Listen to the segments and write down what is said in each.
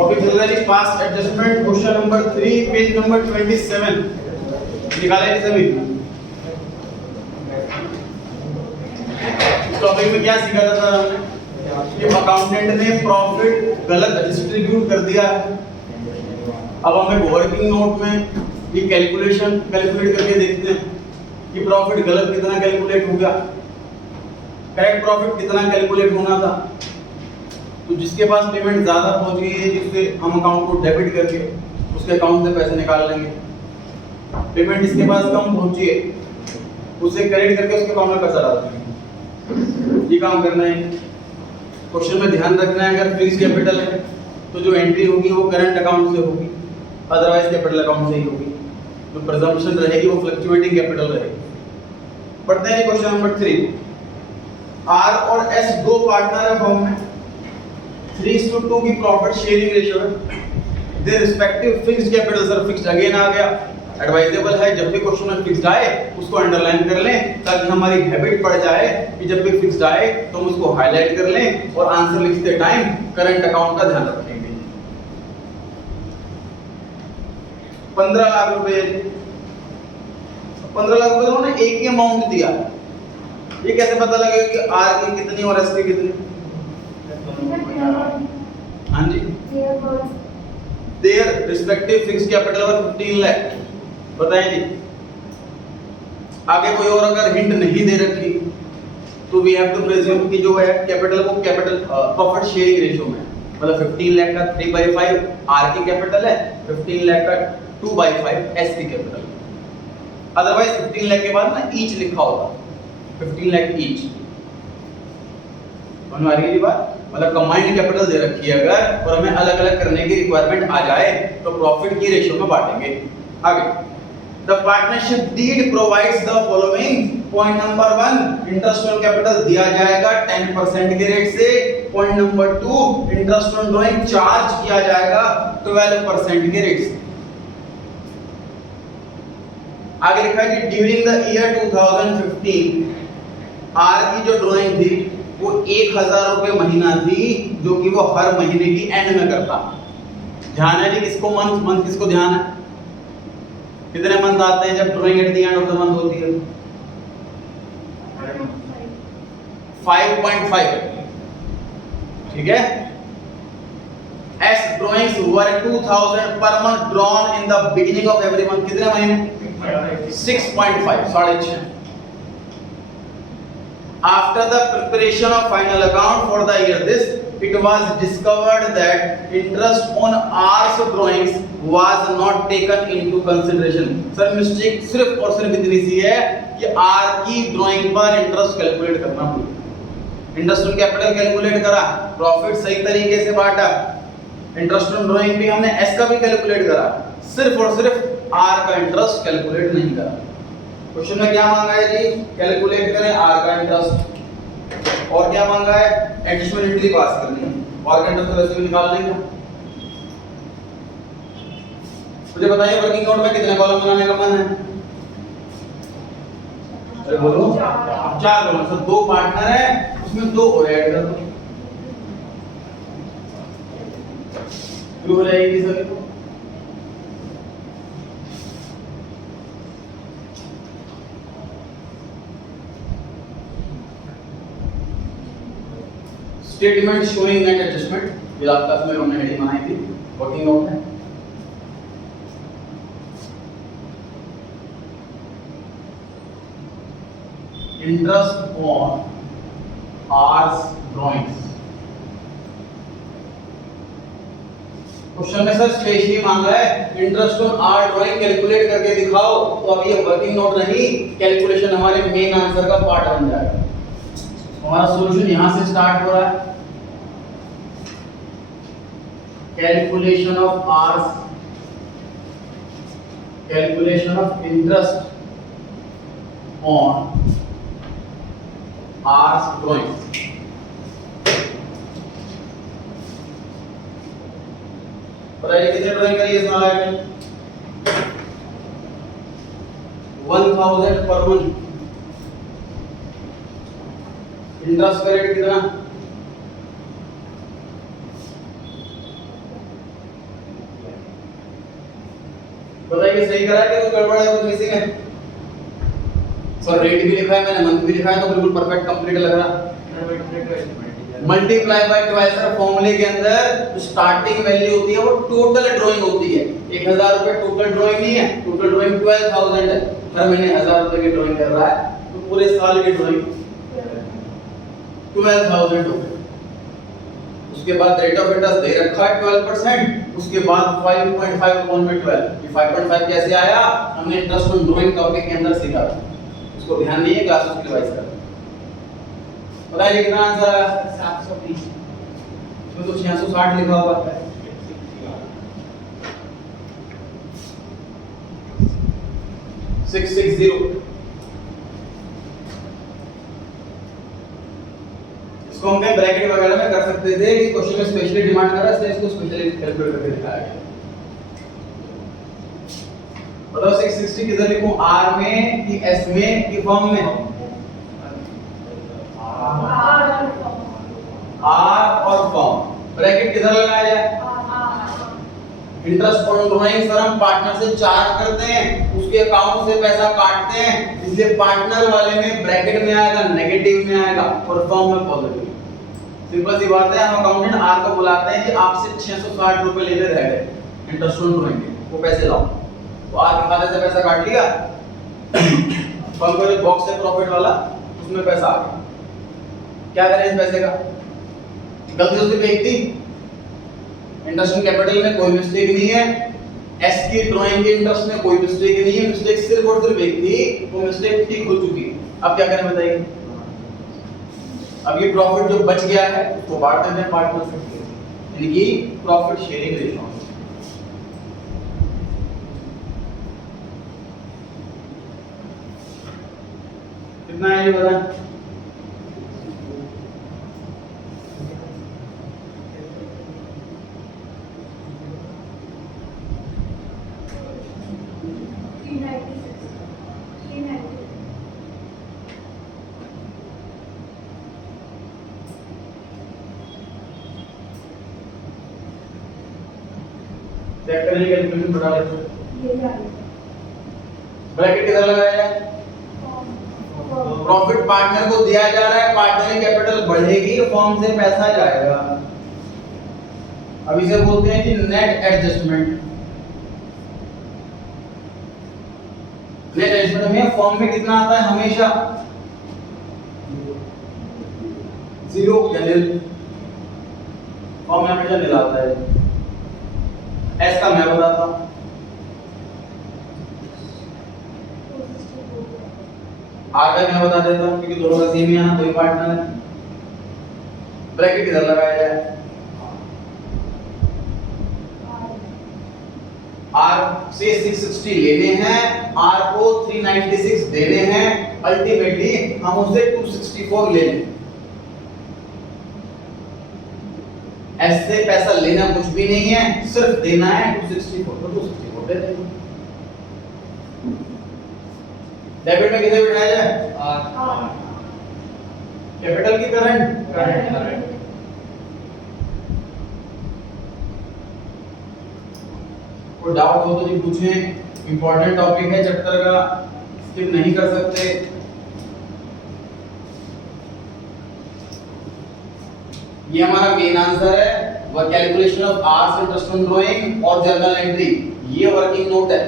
Topic चल रहा है जी past adjustment, question number 3, page number 27 निकाले जी सभी। टॉपिक में क्या सीखा था सर हमने कि अकाउंटेंट ने प्रॉफिट गलत डिस्ट्रीब्यूट कर दिया है। अब हमें वर्किंग नोट में ये कैलकुलेट करके देखते हैं कि प्रॉफिट गलत कितना कैलकुलेट हो गया, करेक्ट प्रॉफिट कितना कैलकुलेट होना था। तो जिसके पास पेमेंट ज्यादा पहुंच गई है, जिससे हम अकाउंट को डेबिट करके उसके अकाउंट से पैसे निकाल लेंगे। पेमेंट जिसके पास कम पहुंची है उसे क्रेडिट करके उसके अकाउंट में पैसा डाल देंगे। ये काम करना है। क्वेश्चन में ध्यान रखना है, अगर फिक्स कैपिटल है तो जो एंट्री होगी वो करंट अकाउंट से होगी, अदरवाइज कैपिटल अकाउंट से ही होगी। जो प्रिजम्पशन रहेगी वो फ्लक्चुएटिंग कैपिटल रहेगी। पढ़ते हैं क्वेश्चन नंबर 3। आर और एस दो पार्टनर है फर्म में, 3:2 की प्रॉफिट शेयरिंग रेशियो है। Their respective fixed capital, sir fixed again आ गया। एडवाइजेबल है जब भी क्वेश्चन में फिक्स्ड आए उसको अंडरलाइन कर लें, ताकि हमारी हैबिट पड़ जाए कि जब भी फिक्स्ड आए तो हम उसको हाईलाइट कर लें और आंसर लिखते टाइम करंट अकाउंट का ध्यान रखेंगे। 15 लाख रुपए, 15 लाख रुपए तो उन्होंने एक ही अमाउंट दिया। ये कैसे पता लगेगा कि आर की कितनी और एस की कितनी? हाँ जी, देयर रिस्पेक्टिव फिक्स्ड कैपिटल और 15 लाख बताएं जी। आगे कोई और अगर हिंट नहीं दे रखी तो वी हैव टू प्रेज्यूम कि जो है कैपिटल वो कैपिटल प्रॉफिट शेयरिंग रेशियो में, मतलब 15 लाख का 3/5 आर की कैपिटल है, 15 लाख का 2/5 एस की कैपिटल। अदरवाइज 15 लाख के बाद ना ईच लिखा होगा, 15 लाख ईच। समझ में आ रही है बात? मतलब कंबाइंड कैपिटल दे रखी है अगर और हमें अलग अलग करने की रिक्वायरमेंट आ जाए तो प्रॉफिट की रेशियो में बांटेंगे। आगे the partnership deed provides the following. Point number 1 interest on capital दिया जाएगा 10% के रेट से। Point number 2 interest on drawing charge किया जाएगा 12% के रेट से। आगे लिखा है कि ड्यूरिंग द ईयर 2015 आर की जो ड्राइंग थी वो 1000 रुपए महीना थी, जो कि वो हर महीने की एंड में करता। ध्यान है जी किसको? मंथ किसको ध्यान है? कितने मंथ आते हैं जब drawing at the end of the month होती है? 5.5। ठीक है। S drawings were 2000 per month drawn in the beginning of every month. कितने महीने? 6.5, 6.5। After the preparation of final account for the year, it was discovered that interest on R's drawings was not taken into consideration. Sir mistake सिर्फ और सिर्फ इतनी सी है कि R की drawing पर इंटरेस्ट कैलकुलेट करना भूल। इंटरेस्ट ऑन कैपिटल कैलकुलेट करा, प्रॉफिट सही तरीके से बांटा, इंटरेस्ट ऑन ड्राइंग भी हमने S का भी कैलकुलेट करा, सिर्फ और सिर्फ R का इंटरेस्ट कैलकुलेट नहीं करा। क्वेश्चन में क्या मांगा है जी? कैलकुलेट करें आर का इंटरेस्ट, और क्या मांगा है? एडिशनल एंट्री पास करनी है। और का इंटरेस्ट तो वैसे भी निकाल लेंगे। मुझे बताइए वर्किंग नोट में कितने कॉलम बनाने का मन है? अरे बोलो। 4 कॉलम। सर 2 पार्टनर है, उसमें 2 और ऐड कर दो, क्यों हो जाएगी sir? Statement showing net adjustment, ये लास्ट क्लास में हमने हेडिंग बनाई थी, वर्किंग नोट है। Interest on R's drawings. Question में सर स्पेशली मांगा है interest on R drawing calculate करके दिखाओ, तो अब ये वर्किंग नोट नहीं, कैलकुलेशन हमारे मेन आंसर का पार्ट बन जाएगा। हमारा सॉल्यूशन यहां से स्टार्ट हो रहा है। Calculation of R's, calculation of interest on R's drawings. बताइए कितने ड्राइंग करी है इसमें? 1000 पर मंथ। इंटरेस्ट का रेट कितना? बताइए सही करा है कि कुछ गड़बड़ है, कुछ मिसिंग है? सर रेट भी लिखा है मैंने, मंथ भी लिखा है, तो बिल्कुल परफेक्ट कंप्लीट लग रहा। मल्टीप्लाई बाय 12 सर फॉर्मूले के अंदर जो स्टार्टिंग वैल्यू होती है वो टोटल ड्राइंग होती है। 1000 रुपए टोटल ड्राइंग नहीं है, टोटल ड्राइंग 12000 है। हर महीने 1000 रुपए की ड्राइंग कर रहा है, तो पूरे साल की ड्राइंग 12000 हो गई। उसके बाद रेट ऑफ इंटरेस्ट दे रखा है 12%, उसके बाद 5.5 अपॉन में 12। ये 5.5 कैसे आया? हमने इंटरेस्ट ऑन ड्राइंग टॉपिक के अंदर सीखा था, उसको ध्यान नहीं है, क्लासेस की रिवाइज कर। बताइए कितना आंसर आया? 720। इसमें तो 660 लिखा हुआ है। इसको हम कहीं ब्रैकेट वगैरह में कर सकते थे, इस क्वेश्चन में स्पेशली डिमांड कर रहा है, इसलिए इसको स्पेशली कैलकुलेट करके दिखाया गया। बताओ 660 किधर लिखूं, आर में कि एस में कि फॉर्म में? आर और फॉर्म। ब्रैकेट किधर लगाया जाए? इंटरेस्ट ऑन ड्राइंग सर हम पार्टनर से चार्ज करते हैं, उसके अकाउंट से पैसा काटते हैं, इसलिए पार्टनर वाले में ब्रैकेट में आएगा, नेगेटिव में आएगा, और फॉर्म में पॉजिटिव। सिंपल सी बात है, हम अकाउंटेंट आर को बुलाते हैं कि आपसे 660 रुपए लेने रह गए इंटरेस्ट ऑन ड्राइंग के, वो पैसे लाओ। तो आर के खाते से पैसा काट लिया, फॉर्म का जो बॉक्स है प्रॉफिट वाला, उसमें पैसा आ गया। क्या करें इस पैसे का? गलती तो सिर्फ एक थी, इंटरेस्ट ऑन कैपिटल में कोई मिस्टेक नहीं है, एस की ड्राइंग के इंटरेस्ट में कोई मिस्टेक नहीं है, मिस्टेक सिर्फ और सिर्फ एक थी, वो मिस्टेक ठीक हो चुकी है। अब क्या करें बताइए? अब ये प्रॉफिट जो बच गया है उसको बांट देते हैं पार्टनर से, यानी कि प्रॉफिट शेयरिंग रेशियो। कितना है ये बताएं? चेक करेंगे कैलकुलेशन बढ़ा लेते हैं। ब्रैकेट किधर लगाया जाए? प्रॉफिट पार्टनर को दिया जा रहा है, पार्टनर की कैपिटल बढ़ेगी, फॉर्म से पैसा जाएगा। अब इसे बोलते हैं कि नेट एडजस्टमेंट। नेट एडजस्टमेंट में फॉर्म में कितना आता है? हमेशा 0 या nil। फॉर्म में हमेशा nil आता है। एस का मैं बताता हूं, आर का मैं बता देता हूं, क्योंकि दोनों का सेम ही आना, कोई पार्टनर है। ब्रैकेट किधर लगाया जाए? आर से 660 लेने हैं, आर को 396 देने हैं, अल्टीमेटली हम उसे 264 ले लें। एस से पैसा लेना कुछ भी नहीं है, सिर्फ देना है 264, तो 264 दे देंगे। डेबिट में किसे बिठाया जाए? आर। कैपिटल की करंट। कोई डाउट हो तो जी पूछें, इंपॉर्टेंट टॉपिक है चैप्टर का, स्किप नहीं कर सकते। ये हमारा मेन आंसर है, वह calculation of R's interest on drawing और जर्नल एंट्री, ये वर्किंग नोट है।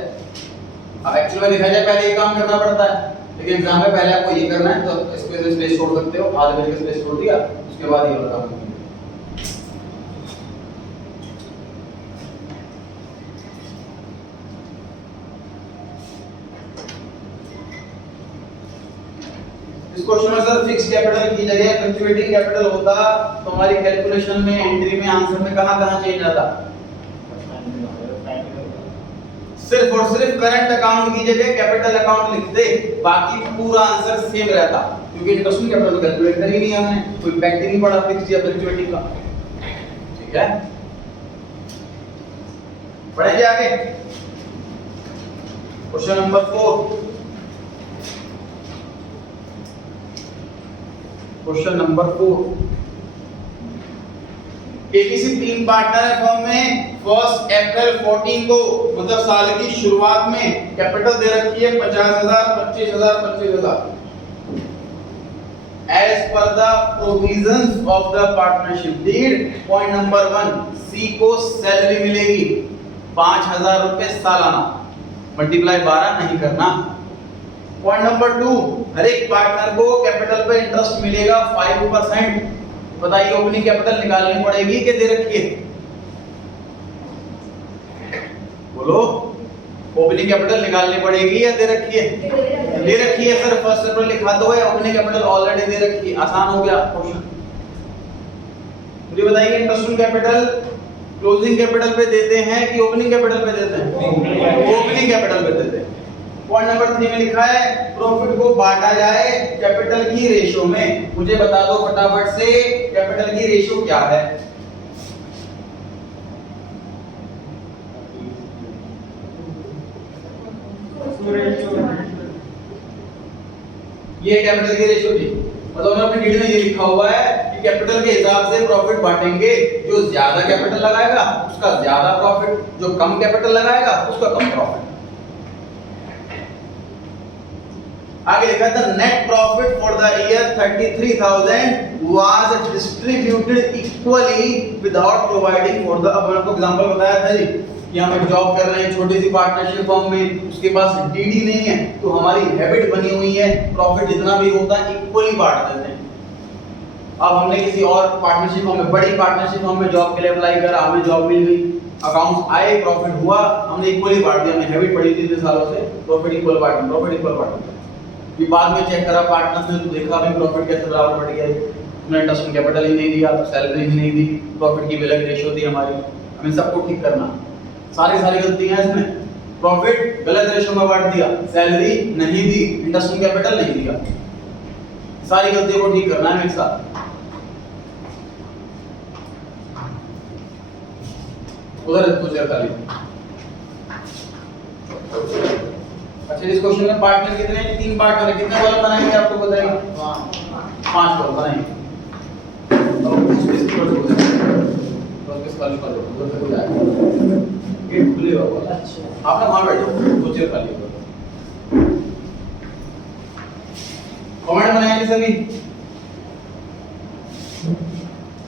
अब एक्चुअली में देखा जाए पहले ये काम करना पड़ता है, लेकिन एग्जाम में पहले आपको ये करना है, तो इस पे स्पेस छोड़ सकते हो, आधे पेज का स्पेस छोड़ दिया, उसके बाद ये वाला काम। इस क्वेश्चन में सर फिक्स कैपिटल की जगह फ्लक्चुएटिंग कैपिटल होता तो हमारी कैलकुलेशन में, एंट्री में, आंसर में कहां चेंज आता? सिर्फ और सिर्फ करंट अकाउंट की जगह कैपिटल अकाउंट लिख दे, बाकी पूरा आंसर सेम रहता, क्योंकि इंटरेस्ट ऑन कैपिटल कैलकुलेट कर ही नहीं हमने, कोई इम्पैक्ट ही नहीं पड़ा फिक्स या फ्लक्चुएटिंग का। ठीक है, पढ़ेंगे आगे। Question number 4। Question number 4, ABC 3 partner है फर्म में। 1 अप्रैल 14 को मतलब साल की शुरुआत में कैपिटल दे रखी है 50,000, 25,000, 25,000। As per the provisions of the partnership deed, point number 1, C को सैलरी मिलेगी 5,000 रुपए सालाना, मल्टीप्लाई 12 नहीं करना। पॉइंट नंबर 2, हर एक पार्टनर को कैपिटल पे इंटरेस्ट मिलेगा 5%। बताइए ओपनिंग कैपिटल निकालनी पड़ेगी कि दे रखी है? बोलो, ओपनिंग कैपिटल निकालनी पड़ेगी या दे रखी है? दे रखी है सर, 1 अप्रैल लिखा तो है, ओपनिंग कैपिटल ऑलरेडी दे रखी है, आसान हो गया क्वेश्चन। मुझे बताइए interest on capital closing capital पे देते हैं कि ओपनिंग कैपिटल पे देते हैं? ओपनिंग कैपिटल पे देते हैं। पॉइंट नंबर 3 में लिखा है प्रॉफिट को बांटा जाए कैपिटल की रेशो में। मुझे बता दो फटाफट से कैपिटल की रेशो क्या है? ये कैपिटल की रेशो थी, मतलब हमने अपनी डीडी में ये लिखा हुआ है कि कैपिटल के हिसाब से प्रॉफिट बांटेंगे। जो ज्यादा कैपिटल लगाएगा उसका ज्यादा प्रॉफिट, जो कम कैपिटल लगाएगा उसका कम प्रॉफिट। आगे लिखा था net profit for the year 33,000 was distributed equally without providing for the. अब मैंने आपको एग्जांपल बताया था जी कि हम जॉब कर रहे हैं छोटी सी पार्टनरशिप फर्म में, उसके पास डीडी नहीं है, तो हमारी हैबिट बनी हुई है प्रॉफिट जितना भी होता है इक्वली बांट देते हैं। अब हमने किसी और पार्टनरशिप फर्म में, बड़ी पार्टनरशिप फर्म में जॉब के लिए अप्लाई करा, हमें जॉब मिल गई, अकाउंट्स आए, प्रॉफिट हुआ, हमने इक्वली बांट दिया। हमें हैबिट पड़ी थी इतने सालों से प्रॉफिट इक्वल बांटना, प्रॉफिट इक्वल बांटना। ये बाद में चेक करा पार्टनर्स ने तो देखा भी प्रॉफिट कैसे बराबर बढ़ गया है। हमने इंटरेस्ट ऑन कैपिटल ही नहीं दिया, सैलरी ही नहीं दी, प्रॉफिट की अलग रेशियो थी हमारी। हमें सबको ठीक करना, सारी गलतियां हैं इसमें। प्रॉफिट गलत रेशियो में बांट दिया, सैलरी नहीं दी, इंटरेस्ट ऑन कैपिटल नहीं दिया, सारी गलतियों को ठीक करना है एक साथ। उधर कुछ कर लीजिए। अच्छा, इस क्वेश्चन में पार्टनर कितने हैं? 3 पार्टनर है। कितने कॉलम बनाएंगे आपको बताइए? 5 कॉलम बनाएंगे। अब इस छोटे को बस किस खाली कर दो, उधर से हो जाएगा। गेट खुलेगा वो। अच्छा, आप ना वहां बैठो, दो चेयर खाली करो। कमेंट बनाएंगे सभी।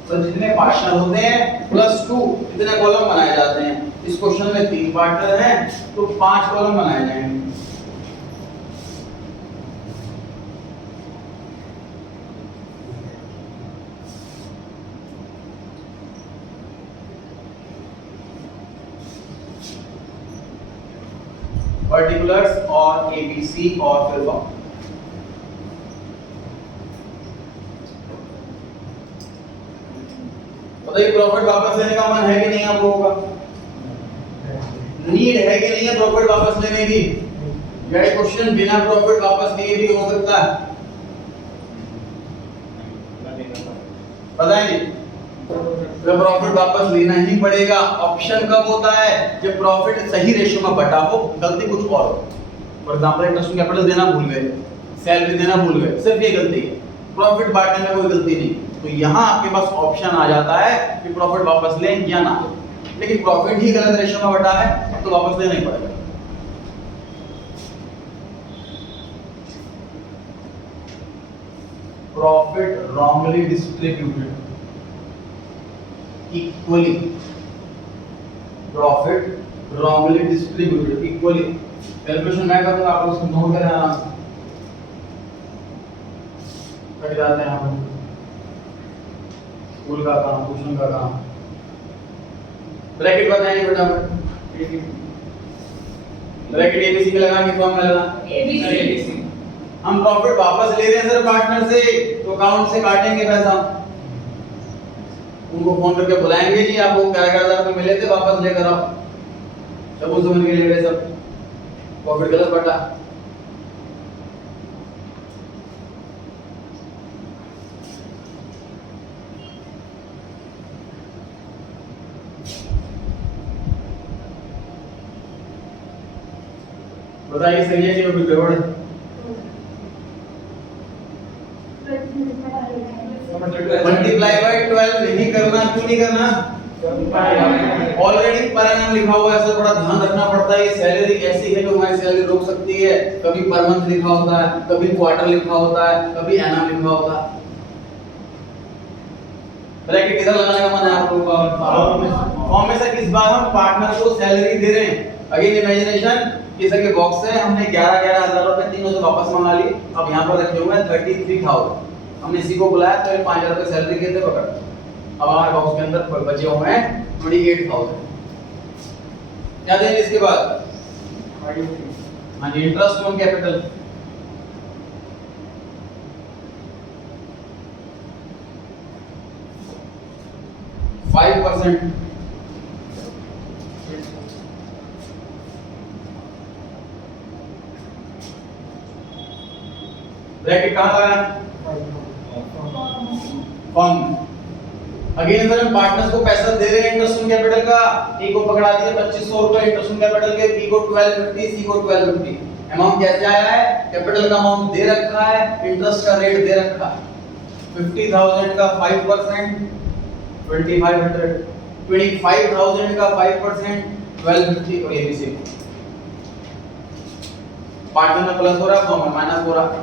तो जितने पार्टनर होते हैं +2 इतने कॉलम बनाए जाते हैं। इस क्वेश्चन में 3 पार्टनर हैं तो 5 कॉलम बनाए जाएंगे। पर्टिकुलर्स और एबीसी और फिर फॉर्म। बताइए प्रॉफिट वापस लेने का मन है कि नहीं आप लोगों का? नीड है कि नहीं है प्रॉफिट वापस लेने की? यह क्वेश्चन बिना प्रॉफिट वापस लिए भी हो सकता है, पता है नहीं? तो प्रॉफिट वापस लेना ही पड़ेगा। ऑप्शन कब होता है? जब प्रॉफिट सही रेशियो में बटा हो, गलती कुछ और हो। For example interest on capital देना भूल गए, सैलरी देना भूल गए, सिर्फ ये गलती है, प्रॉफिट बांटने में कोई गलती नहीं। तो यहाँ आपके पास ऑप्शन आ जाता है कि प्रॉफिट वापस लें या ना लें। लेकिन प्रॉफिट ही गलत रेशियो में बटा है तो वापस लेना ही पड़ेगा। Profit wrongly distributed equally, profit wrongly distributed equally. Calculation मैं करूंगा, आप लोग उसको नोट करें आराम से। कट जाते हैं हम स्कूल का काम, ट्यूशन का काम। ब्रैकेट बताएंगे फटाफट। ब्रैकेट एबीसी में लगा कि फॉर्म में लगा? एबीसी। हम प्रॉफिट वापस ले रहे हैं सर पार्टनर से, तो अकाउंट से काटेंगे पैसा। उनको फोन करके बुलाएंगे जी आपको 11,000 रुपए मिले थे, वापस लेकर आओ। सबूत समझ के ले रहे सब, प्रॉफिट गलत बटा। बताइए सही है कि वो गड़बड़ है? मल्टीप्लाई बाय 12 नहीं करना, क्यों नहीं नहीं करना, ऑलरेडी पर एनम लिखा हुआ है, ऐसा थोड़ा ध्यान रखना पड़ता है। ये सैलरी ऐसी है जो हमारी सैलरी रोक सकती है। कभी पर मंथ लिखा होता है, कभी क्वार्टर लिखा होता है, कभी एनम लिखा होता है। ब्रैकेट किधर लगाने का मन है आप लोगों का? फॉर्म में से किस बार हम पार्टनर को सैलरी दे रहे हैं। अगेन इमेजिनेशन, किस के बॉक्स है, हमने 11,000 रुपए तीनों से वापस मंगा लिए। अब यहाँ पर रखे हुए हैं 33,000। हमने इसी को बुलाया तो 5,000 रुपए सैलरी के थे पकड़। अब हमारे बॉक्स के अंदर बचे हुए हैं 28,000। क्या देंगे इसके बाद? हाँ जी, इंटरेस्ट ऑन कैपिटल। ब्रैकेट कहां लगा है? फॉर्म। अगेन सर हम पार्टनर्स को पैसा दे रहे हैं इंटरेस्ट ऑन कैपिटल का। ए को पकड़ा दिया 2500 रुपए इंटरेस्ट ऑन कैपिटल के, बी को 1250, सी को 1250। अमाउंट कैसे आया है? कैपिटल का अमाउंट दे रखा है, इंटरेस्ट का रेट दे रखा है। 50,000 का 5% 2500, 25,000 का 5% 1250 और ये भी सेम। पार्टनर में प्लस हो रहा है, फॉर्म में माइनस हो रहा है।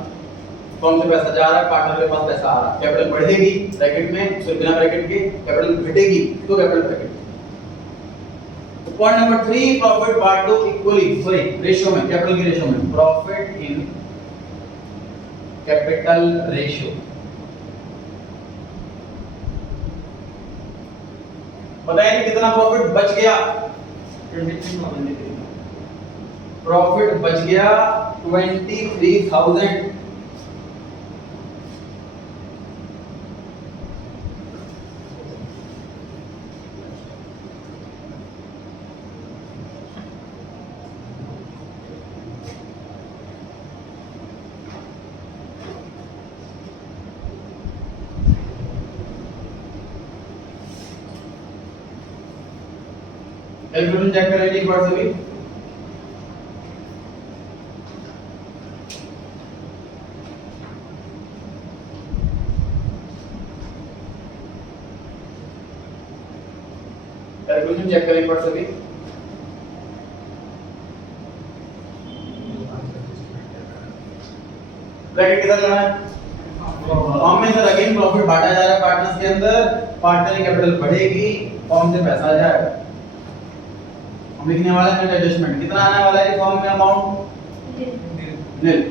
फॉर्म से पैसा जा रहा है, पार्टनर के पास पैसा आ रहा है। कैपिटल बढ़ेगी ब्रैकेट में, उससे बिना ब्रैकेट के कैपिटल घटेगी तो कैपिटल ब्रैकेट। तो पॉइंट नंबर 3, प्रॉफिट बांट दो इक्वली, सॉरी रेशियो में, कैपिटल की रेशियो में। Profit in capital ratio. बताइए कि कितना प्रॉफिट बच गया? प्रॉफिट बच गया 23,000। कैलकुलेशन चेक करेंगे एक बार से भी। कैलकुलेशन चेक करें एक बार से भी। ब्रैकेट किधर लगाना है? फॉर्म में सर अगेन प्रॉफिट बांटा जा रहा है पार्टनर्स के अंदर। पार्टनर की कैपिटल बढ़ेगी, फॉर्म से पैसा जाएगा। हम लिखने वाले हैं एडजस्टमेंट। कितना आने वाला है फॉर्म में अमाउंट? निल।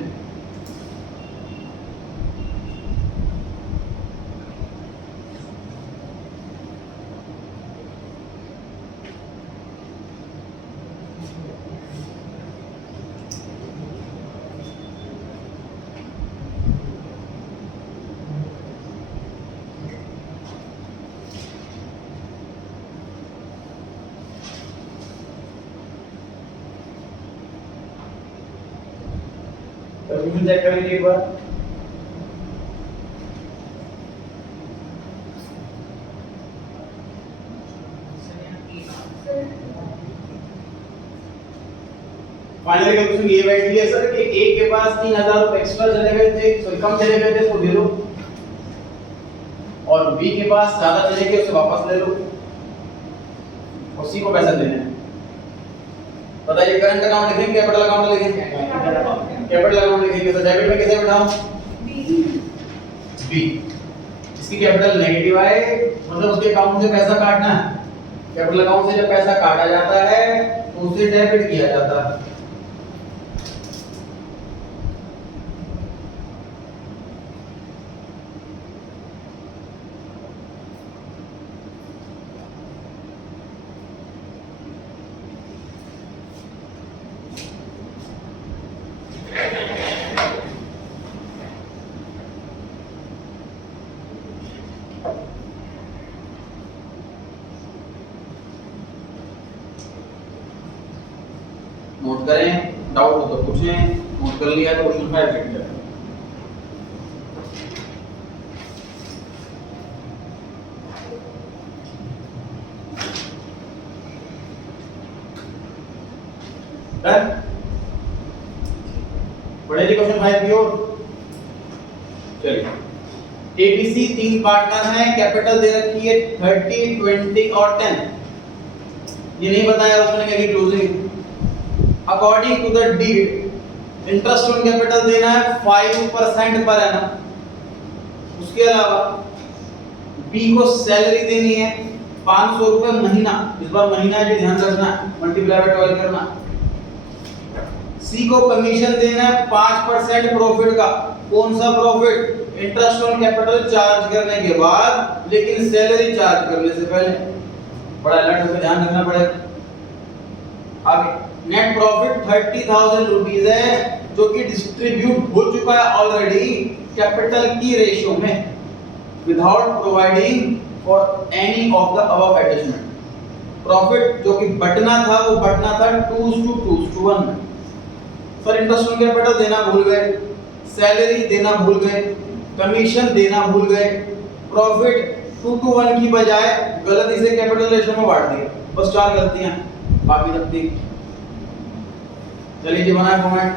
कैलकुलेशन चेक करेंगे एक बार। फाइनल कैलकुलेशन ये बैठ गया सर कि ए के पास 3,000 रुपए एक्स्ट्रा चले गए थे, सॉरी कम चले गए थे, उसको दे लो। और बी के पास ज्यादा चले गए, उसे वापस ले लो। और सी को पैसा देना है। बताइए करंट अकाउंट लिखेंगे, कैपिटल अकाउंट लिखेंगे? कैपिटल अकाउंट लिखेंगे तो डेबिट में कैसे बिठाऊं? बी। इसकी कैपिटल नेगेटिव आए मतलब उसके अकाउंट से पैसा काटना है। कैपिटल अकाउंट से जब पैसा काटा जाता है तो उसे डेबिट किया जाता है। नोट करें, डाउट हो तो पूछें। नोट कर लिया तो क्वेश्चन 5 लिख लिया। डन। पढ़े जी क्वेश्चन 5 की ओर। चलिए एबीसी तीन पार्टनर हैं, कैपिटल दे रखी है 30, 20 और 10। ये नहीं बताया ओपनिंग है कि closing. According to the deed interest on capital देना है 5% पर एनम। उसके अलावा बी को सैलरी देनी है 500 रुपए महीना, इस बार महीना है, ध्यान रखना, मल्टीप्लाई बाय 12 करना। सी को कमीशन देना है 5% प्रॉफिट का। कौन सा profit? Interest on capital charge करने के बाद, लेकिन सैलरी चार्ज करने से पहले। बड़ा अलर्ट होकर ध्यान रखना पड़ेगा। आगे नेट प्रॉफिट 30,000 रुपीस है, जो कि डिस्ट्रीब्यूट हो चुका है ऑलरेडी कैपिटल की रेशियो में, without providing for any of the above attachment. Profit जो कि बटना था, वो बटना था 2:1 में। सर इंटरेस्ट ऑन कैपिटल देना भूल गए, सैलरी देना भूल गए, कमीशन देना भूल गए, प्रॉफिट 2:1 की बजाय गलती से कैपिटल रेशियो में बांट दिया। बस 4 गलतियां, बाकी सब ठीक। चलिए जी बनाए फॉर्मेट।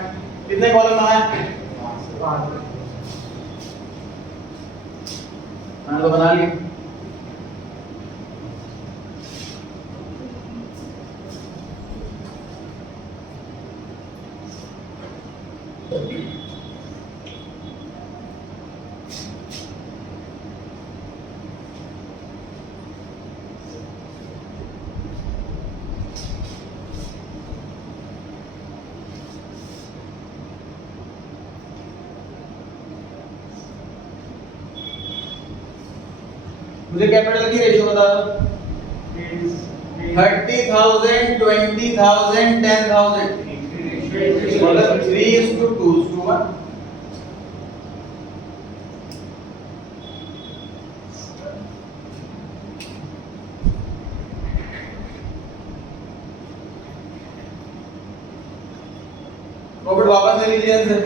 कितने कॉलम बनाए? 5। मैंने तो बना लिया। मुझे कैपिटल की रेशियो बता दो। 30,000, 20,000, 10,000, मतलब 3:2:1। प्रॉफिट वापस ले लीजिए इनसे।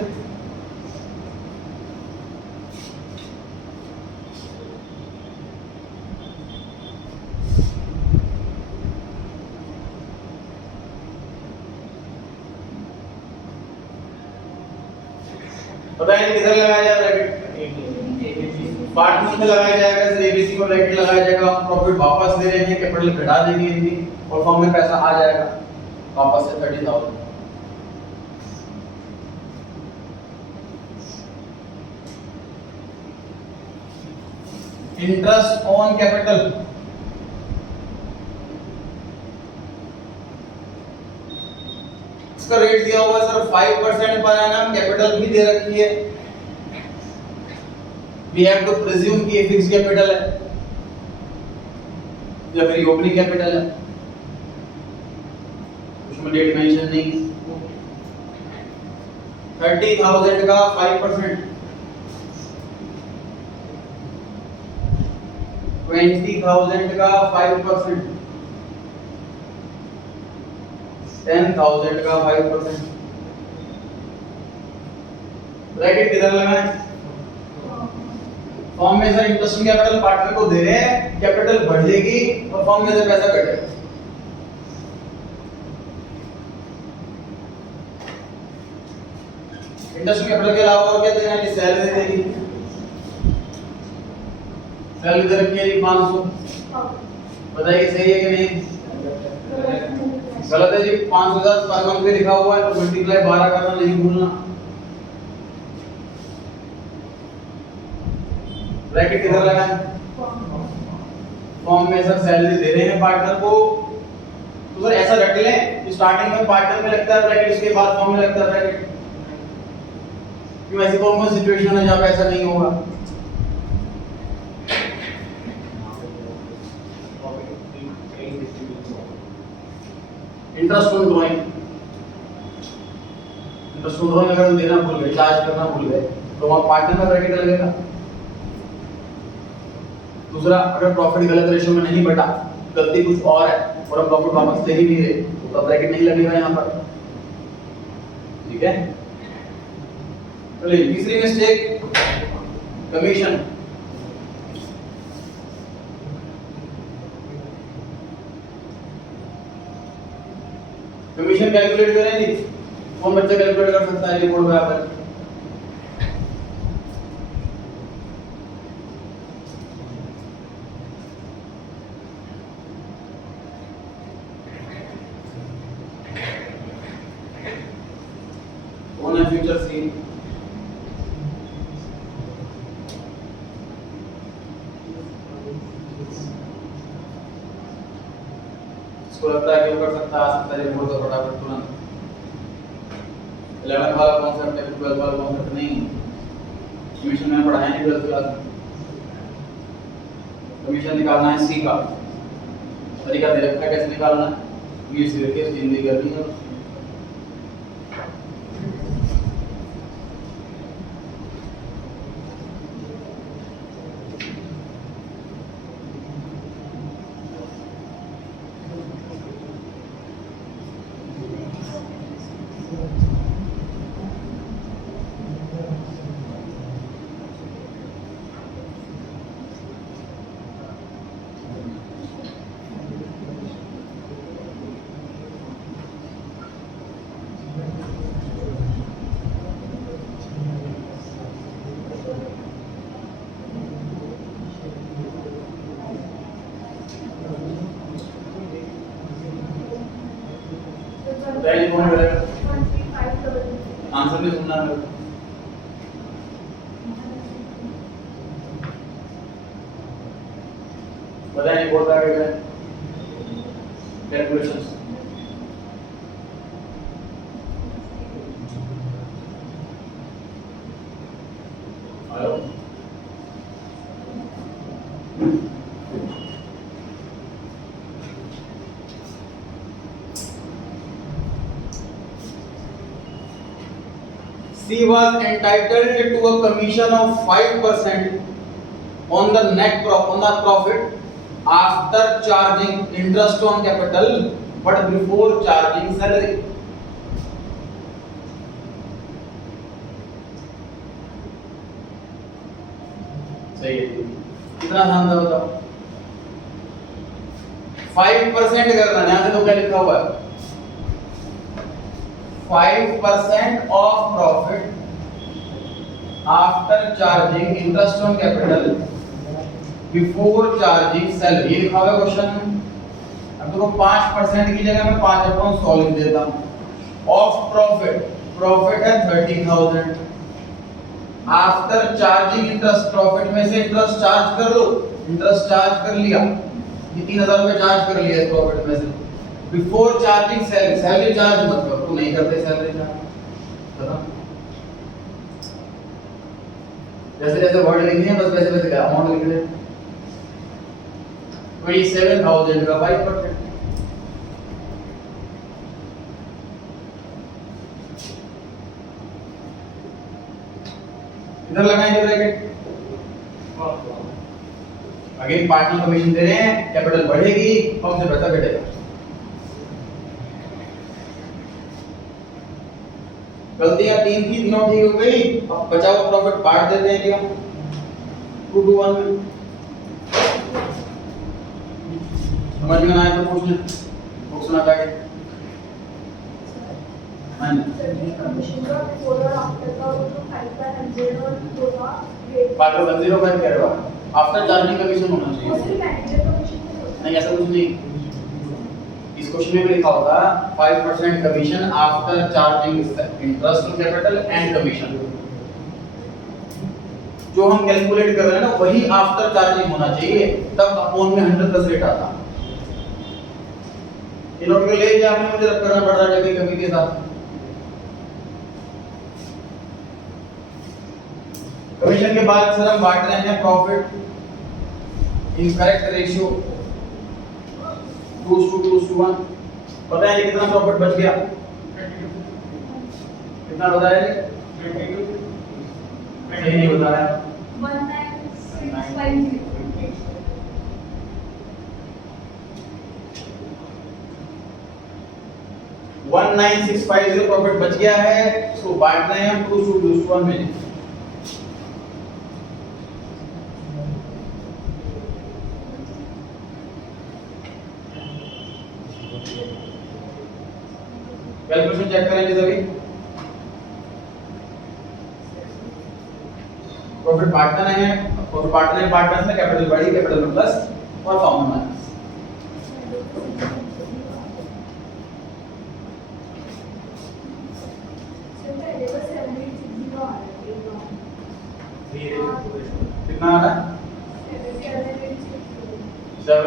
बताइए किधर लगाया जाए ब्रैकेट? पार्टनर में लगाया जाएगा, सिर्फ एबीसी को ब्रैकेट लगाया जाएगा। प्रॉफिट वापस दे रहे हैं, कैपिटल घटा देंगे इनकी, और फॉर्म में पैसा आ जाएगा वापस से 30,000। इंटरेस्ट ऑन कैपिटल इसका रेट दिया हुआ सर 5% पर एनम, कैपिटल भी दे रखी है। वी हैव टू प्रिज्यूम कि ये फिक्स कैपिटल है या फिर ओपनिंग कैपिटल है, उसमें डेट मेंशन नहीं। 30,000 का 5%, 20,000 का 5%, 10,000 का 5%। ब्रैकेट किधर लगाएं? फॉर्म में सर इंटरेस्ट कैपिटल पार्टनर को दे रहे हैं, कैपिटल बढ़ेगी और फॉर्म में से पैसा कटेगा। इंटरेस्ट कैपिटल के अलावा और क्या देना है? सैलरी देगी, सैलरी दे रखी है 500। बताइए सही है कि नहीं? गलत है जी। 5,000 पर मंथ पे लिखा हुआ है, तो मल्टीप्लाई 12 करना नहीं भूलना। ब्रैकेट किधर लगाना है? फॉर्म में सर सैलरी दे रहे हैं पार्टनर को, तो सर ऐसा रख लें कि स्टार्टिंग में पार्टनर में लगता है ब्रैकेट, उसके बाद फॉर्म में लगता है ब्रैकेट। क्यों? ऐसी कौन सी सिचुएशन है जहां पे ऐसा नहीं होगा? Interest on drawing, interest on drawing अगर देना भूल गए, चार्ज करना भूल गए, तो वहां पार्टनर में ब्रैकेट लगेगा। दूसरा, अगर प्रॉफिट गलत रेशियो में नहीं बटा, गलती कुछ और है और हम प्रॉफिट वापस दे ही नहीं रहे, तो ब्रैकेट नहीं लगेगा यहाँ पर। ठीक है? चलिए तीसरी मिस्टेक, कमीशन। कमीशन कैलकुलेट करें जी, कौन बच्चा कैलकुलेट कर सकता है? ये बोर्ड पे आप है फ्यूचर सी। इसको लगता है क्यों कर सकता आ सकता है, बोल दो फटाफट तुरंत। 11 वाला कॉन्सेप्ट है, 12 वाला कॉन्सेप्ट नहीं। कमीशन मैंने पढ़ाया नहीं 12th क्लास में। कमीशन निकालना है सी का, तरीका दे रखा है कैसे निकालना है, ये सी रखिए, हिंदी करनी है। पहले कौन करेगा? आंसर भी सुनना है। बताइए बोल रहा है calculations. Hello C was entitled to a commission of 5% on the profit after charging interest on capital but before charging salary. सही है, कितना आसान था बताओ। 5% करना है, यहां से तो क्या लिखा हुआ है 5% of profit after charging interest on capital before charging salary, ये लिखा हुआ है क्वेश्चन में। अब देखो 5% की जगह मैं 5/100 लिख देता हूँ। ऑफ प्रॉफिट है 30,000, आफ्टर चार्जिंग इंटरेस्ट, प्रॉफिट में से इंटरेस्ट चार्ज कर दो, इंटरेस्ट चार्ज कर लिया, ये 3,000 रुपए चार्ज कर लिया इस प्रॉफिट में से। Before charging salary, salary charge मत करो, तू नहीं करते सैलरी चार्ज, बता जैसे जैसे वर्ड लिखनी है बस वैसे वैसे क्या अमाउंट लिख दे। 27,000 का 5%, इधर लगाएंगे ब्रैकेट। अगेन पार्टनर कमीशन दे रहे हैं, कैपिटल बढ़ेगी, कौन से पैसा घटेगा। गलतियां 3 थी, तीनों ठीक हो गई। अब बचाओ प्रॉफिट बांट देते हैं क्या 2 to 1 में। समझ में आया तो पूछना, बुक्स ना काटे। हां जी कमीशन का बिफोर और आफ्टर का वो जो 5/100 और होगा बाकी 105 कह रहे हो, आफ्टर चार्जिंग कमीशन होना चाहिए। वो सिर्फ मैनेजर कमीशन नहीं, ऐसा कुछ नहीं। इस क्वेश्चन में भी लिखा होगा 5% commission after charging interest on capital and commission. जो हम कैलकुलेट कर रहे हैं ना वही आफ्टर चार्जिंग होना चाहिए, तब अपोन में 100 रेट आता। ये नोट कर ले, आपने मुझे रख करना पड़ रहा है कभी के साथ। कमीशन के बाद सर हम बांट रहे हैं प्रॉफिट इन करेक्ट रेशियो 2:1। पता है कितना प्रॉफिट बच गया, कितना बताया जी? 22 नहीं बता रहा है 19,650। 19,650 प्रॉफिट बच गया है, इसको बांट रहे हैं हम 2:1 में। कैलकुलेशन चेक करेंगे सभी। प्रॉफिट पार्टनर है, प्रॉफिट पार्टनर में कैपिटल बढ़ी, कैपिटल में प्लस और फॉर्मूला माइनस।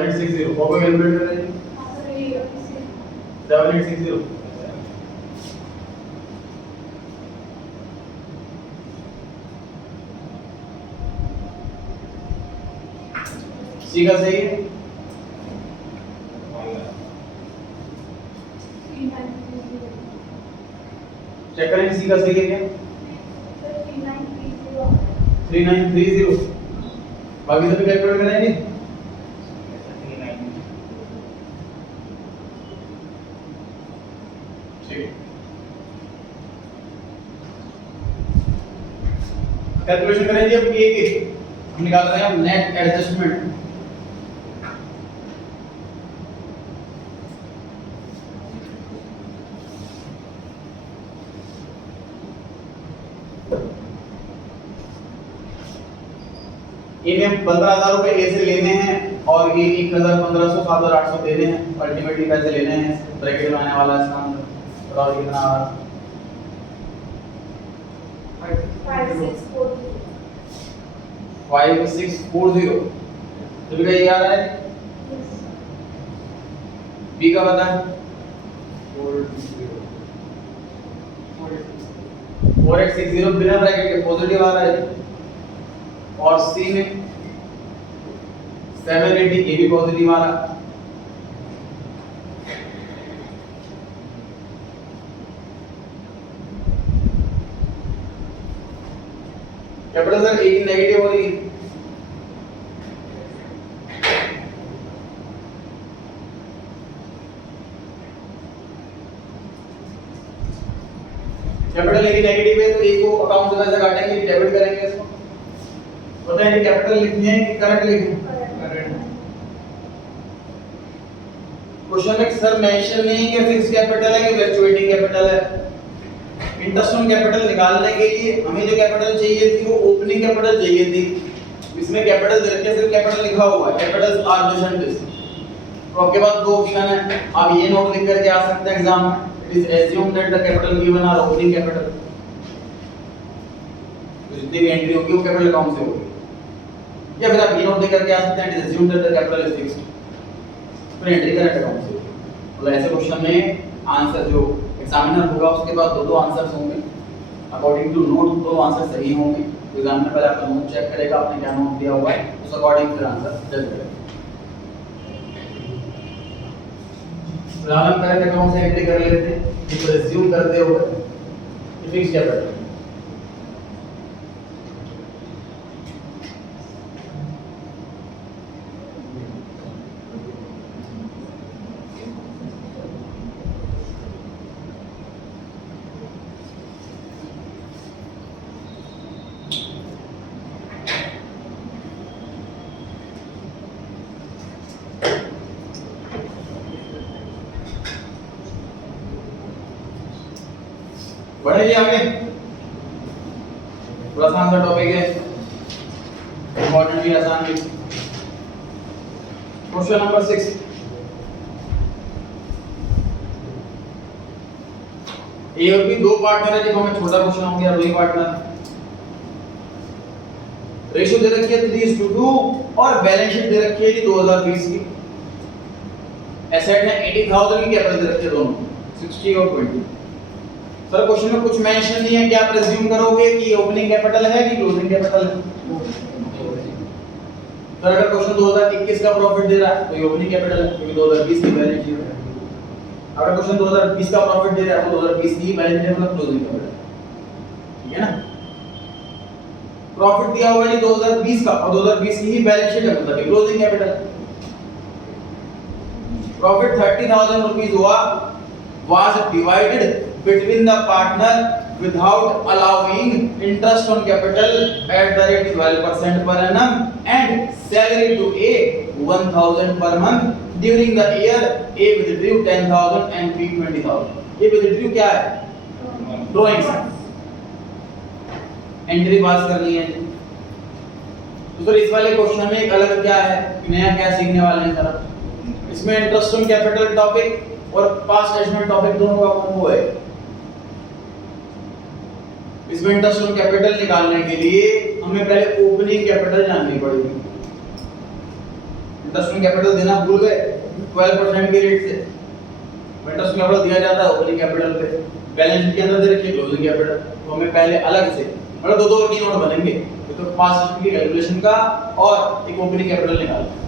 7860 कॉपी कैलकुलेट करेंगे 7860 सी का सही है चेक करें सी का सही है क्या 3930 बाकी सभी कैलकुलेट करेंगे कैलकुलेशन करेंगे अब पीए की हम निकाल रहे हैं अब नेट एडजस्टमेंट इन्हें 15,000 रुपए ए से लेने हैं और ये 1,1500 7,800 देने हैं अल्टीमेटली पैसे लेने हैं ब्रैकेट में आने वाला है इसका आंसर बताओ कितना आ रहा है 5640 सभी का ये आ रहा है बी का बता 4860 बिना ब्रैकेट के पॉजिटिव आ रहा है और सी में 780 ये भी पॉजिटिव आ रहा कैपिटल सर एक नेगेटिव हो रही है कैपिटल एक नेगेटिव है तो एक को अकाउंट से पैसा काटेंगे डेबिट करेंगे इसको पता है कैपिटल लिखनी है कि करंट लिखनी है क्वेश्चन में सर मेंशन नहीं है कि फिक्स कैपिटल है कि फ्लक्चुएटिंग कैपिटल है इंटरेस्ट ऑन कैपिटल निकालने के लिए हमें जो कैपिटल चाहिए थी वो ओपनिंग कैपिटल चाहिए थी इसमें कैपिटल दे रखे सिर्फ कैपिटल लिखा हुआ है कैपिटल्स आर मेंशन दिस तो आपके पास दो ऑप्शन है आप ये नोट लिख करके आ सकते हैं एग्जाम में it is assume that the capital given are opening capital जितनी भी एंट्री होगी वो कैपिटल अकाउंट से होगी या फिर आप ये नोट लिख करके आ सकते हैं it is assume that the capital is fixed फिर एंट्री करंट अकाउंट से तो ऐसे क्वेश्चन में आंसर जो एग्जामिनर होगा उसके बाद दो आंसर्स होंगे अकॉर्डिंग टू नोट दो आंसर सही होंगे तो एग्जामिनर पहले आपका नोट चेक करेगा आपने क्या नोट दिया हुआ है उस अकॉर्डिंग फिर आंसर जज करेगा फिलहाल हम करंट अकाउंट से एंट्री कर लेते हैं इसको एज्यूम करते हुए फिक्स कैपिटल बढ़े जी आगे थोड़ा सा आंसर टॉपिक है इंपॉर्टेंट भी आसान भी क्वेश्चन नंबर 6 ए और बी दो पार्टनर है जब हमें छोटा क्वेश्चन हो गया दो ही पार्टनर रेशियो दे रखी है 3:2 और बैलेंस शीट दे रखी है 2020 की एसेट है 80,000 की कैपिटल दे रखी है दोनों 60 और 20 सर क्वेश्चन में कुछ मेंशन नहीं है क्या आप प्रेज्यूम करोगे कि ओपनिंग कैपिटल है कि क्लोजिंग कैपिटल है सर अगर क्वेश्चन 2021 का प्रॉफिट दे रहा है तो ये ओपनिंग कैपिटल है क्योंकि 2020 की बैलेंस शीट है अगर क्वेश्चन 2020 का प्रॉफिट दे रहा है तो 2020 की बैलेंस शीट मतलब क्लोजिंग कैपिटल ठीक है ना प्रॉफिट दिया हुआ है 2020 का और 2020 की ही बैलेंस शीट है मतलब क्लोजिंग कैपिटल प्रॉफिट 30,000 रुपीस हुआ was divided between the partner without allowing interest on capital at the rate 12% per annum and salary to A 1,000 per month during the year A withdrew 10,000 and B 20,000 ये withdrew क्या है drawing entry पास करनी है तो इस वाले question में एक अलग क्या है नया क्या सीखने वाले हैं सर इसमें इंटरेस्ट ऑन कैपिटल टॉपिक और पास्ट एस्टिमेट टॉपिक दोनों का कॉम्बो है इसमें इंटरेस्ट ऑन कैपिटल निकालने के लिए हमें पहले ओपनिंग कैपिटल जाननी पड़ेगी इंटरेस्ट ऑन कैपिटल देना भूल गए 12% के रेट से। इंटरेस्ट ऑन कैपिटल दिया जाता है ओपनिंग कैपिटल पे, बैलेंस शीट के अंदर दे रखिए क्लोजिंग कैपिटल। तो हमें पहले अलग से मतलब दो वर्किंग नोट बनेंगे, तो पास्ट की कैलकुलेशन का और एक ओपनिंग कैपिटल निकालना।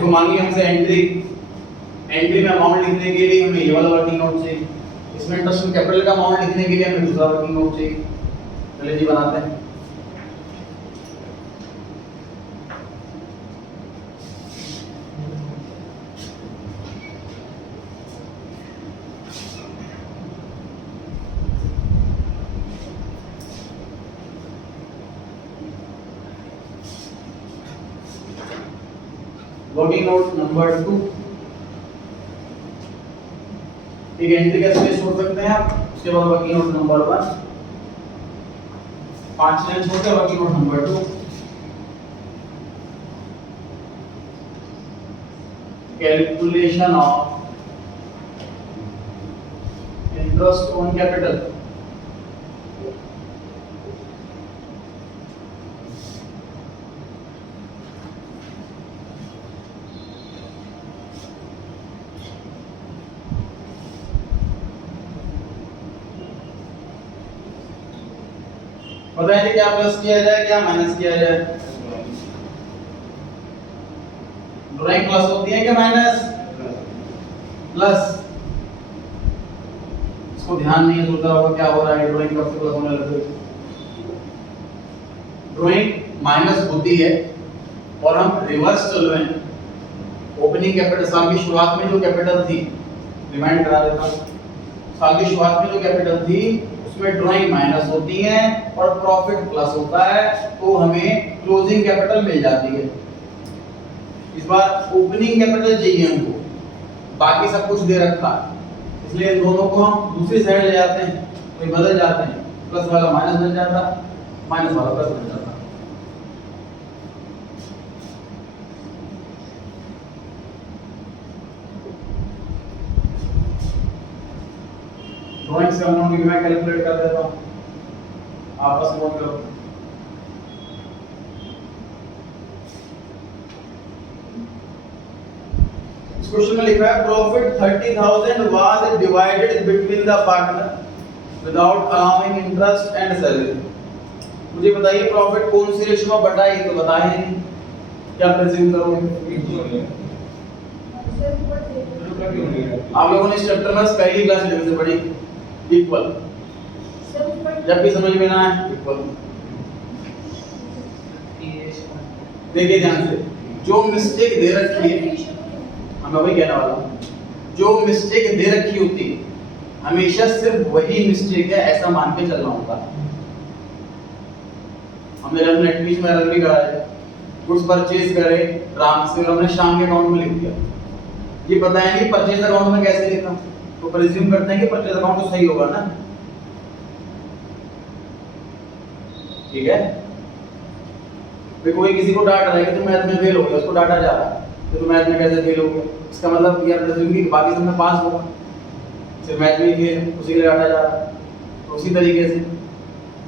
तो मांगी हमसे एंट्री में अमाउंट लिखने के लिए हमें ये वाला वर्किंग नोट चाहिए, इसमें इंटरेस्ट ऑन कैपिटल का अमाउंट लिखने के लिए हमें दूसरा वर्किंग नोट चाहिए। चलिए जी बनाते हैं। वर्किंग नोट नंबर 2, एक एंट्री का स्पेस छोड़ सकते हैं आप, उसके बाद वर्किंग नोट नंबर 1, 5 लाइन छोड़ के working note number 2, calculation of interest on capital. बताइए क्या प्लस किया जाए क्या माइनस किया जाए? ड्राइंग प्लस होती है क्या माइनस? प्लस। इसको ध्यान नहीं सोचा होगा क्या हो रहा है, ड्राइंग कब से प्लस होने लग गई। ड्राइंग माइनस होती है और हम रिवर्स चल रहे हैं। ओपनिंग कैपिटल साल की शुरुआत में जो कैपिटल थी, रिमाइंड करा देता हूं, साल की शुरुआत में जो कैपिटल थी उसमें ड्राइंग माइनस होती है और प्रॉफिट प्लस होता है, तो हमें क्लोजिंग कैपिटल मिल जाती है। इस बार ओपनिंग कैपिटल चाहिए हमको, बाकी सब कुछ दे रखा है, इसलिए इन दोनों को हम दूसरी साइड ले जाते हैं, तो ये बदल जाते हैं, प्लस वाला माइनस बन जाता, माइनस वाला प्लस बन जाता। ड्राइंग से अमाउंट की मैं कैलकुलेट कर देता हूं, आपस में नोट करो। इस क्वेश्चन में लिखा है profit 30,000 was divided between the partner without allowing interest and salary. मुझे बताइए प्रॉफिट कौन सी रेशियो में बटा है, तो बताइए क्या प्रेज्यूम करोगे? आप लोगों ने इस चैप्टर में पहली क्लास लेने से पढ़ी इक्वल, जब भी समझ में ना आए इक्वल। देखिए ध्यान से, जो मिस्टेक दे रखी है, मैं वही कहने वाला हूँ, जो मिस्टेक दे रखी होती है हमेशा सिर्फ वही मिस्टेक है ऐसा मान के चलना होगा। हमने जब नेट बीच में रन भी करा है, गुड्स परचेज करे राम से और हमने शाम के अकाउंट में लिख दिया, ये बताएंगे परचेज अकाउंट में कैसे लिखा, तो प्रिज्यूम करते हैं कि परचेज अकाउंट तो सही होगा ना, ठीक है। फिर कोई किसी को डांट रहा है कि तुम मैथ में फेल हो गया, उसको डांटा जा रहा है तो तुम मैथ में कैसे फेल हो गया, इसका मतलब यार प्रिज्यूम की बाकी सब में पास होगा, सिर्फ मैथ में ही फेल, उसी के लिए डांटा जा रहा है। तो उसी तरीके से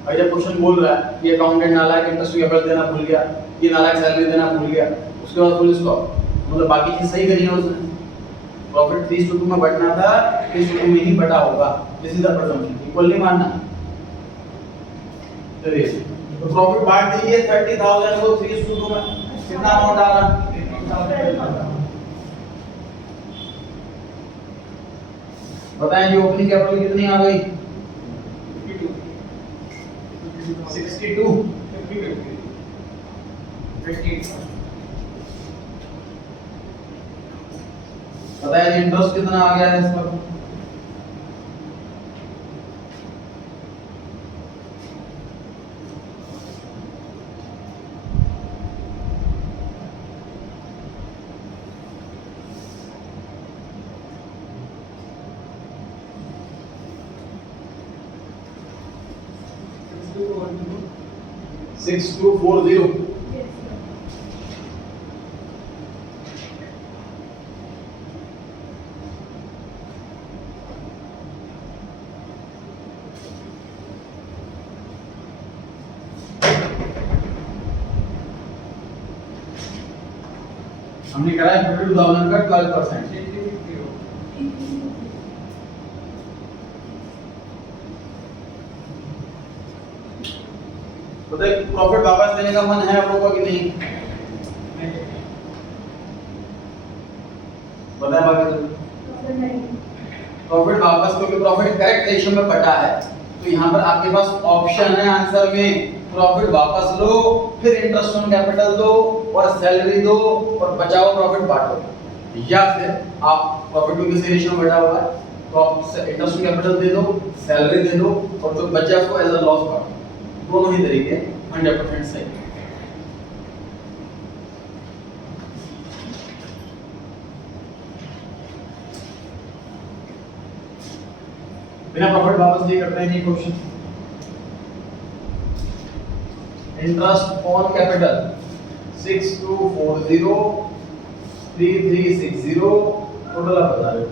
और जब क्वेश्चन बोल रहा है कि अकाउंटेंट नालायक इंटरेस्ट कैपिटल देना भूल गया, ये नालायक सैलरी देना भूल गया, उसके बाद फुल स्टॉप, मतलब बाकी चीज सही करी है उसने, प्रॉफिट 3:2 में बटना था, 3:2 में ही बटा होगा, दिस इज द प्रेजम्पशन, इक्वल नहीं मानना। चलिए तो प्रॉफिट बांट दीजिए 30,000 को 3:2 में, कितना अमाउंट आ रहा? बताएं जी ओपनिंग कैपिटल कितनी आ गई? 62 बताएं इंटरेस्ट कितना आ गया है इस पर? Yes, 6240। हमने करा है 52,000 का 12%। बताइए प्रॉफिट वापस देने का मन है आप लोगों को कि नहीं? बताएं बाकी प्रॉफिट वापस, क्योंकि प्रॉफिट करेक्ट रेशियो में बटा है, तो यहाँ पर आपके पास ऑप्शन है आंसर में, प्रॉफिट वापस लो, फिर इंटरेस्ट ऑन कैपिटल दो और सैलरी दो और बचाओ प्रॉफिट बांटो, या फिर आप प्रॉफिट को किस रेशियो में बटा हुआ है तो आप इंटरेस्ट ऑन कैपिटल दे दो, सैलरी दे दो और जो बचा उसको एज अ लॉस बांटो। दोनों ही तरीके 100% सही। बिना प्रॉफिट वापस दिए करते हैं ये question. Interest on capital 6240 3360 total आप बता रहे हो।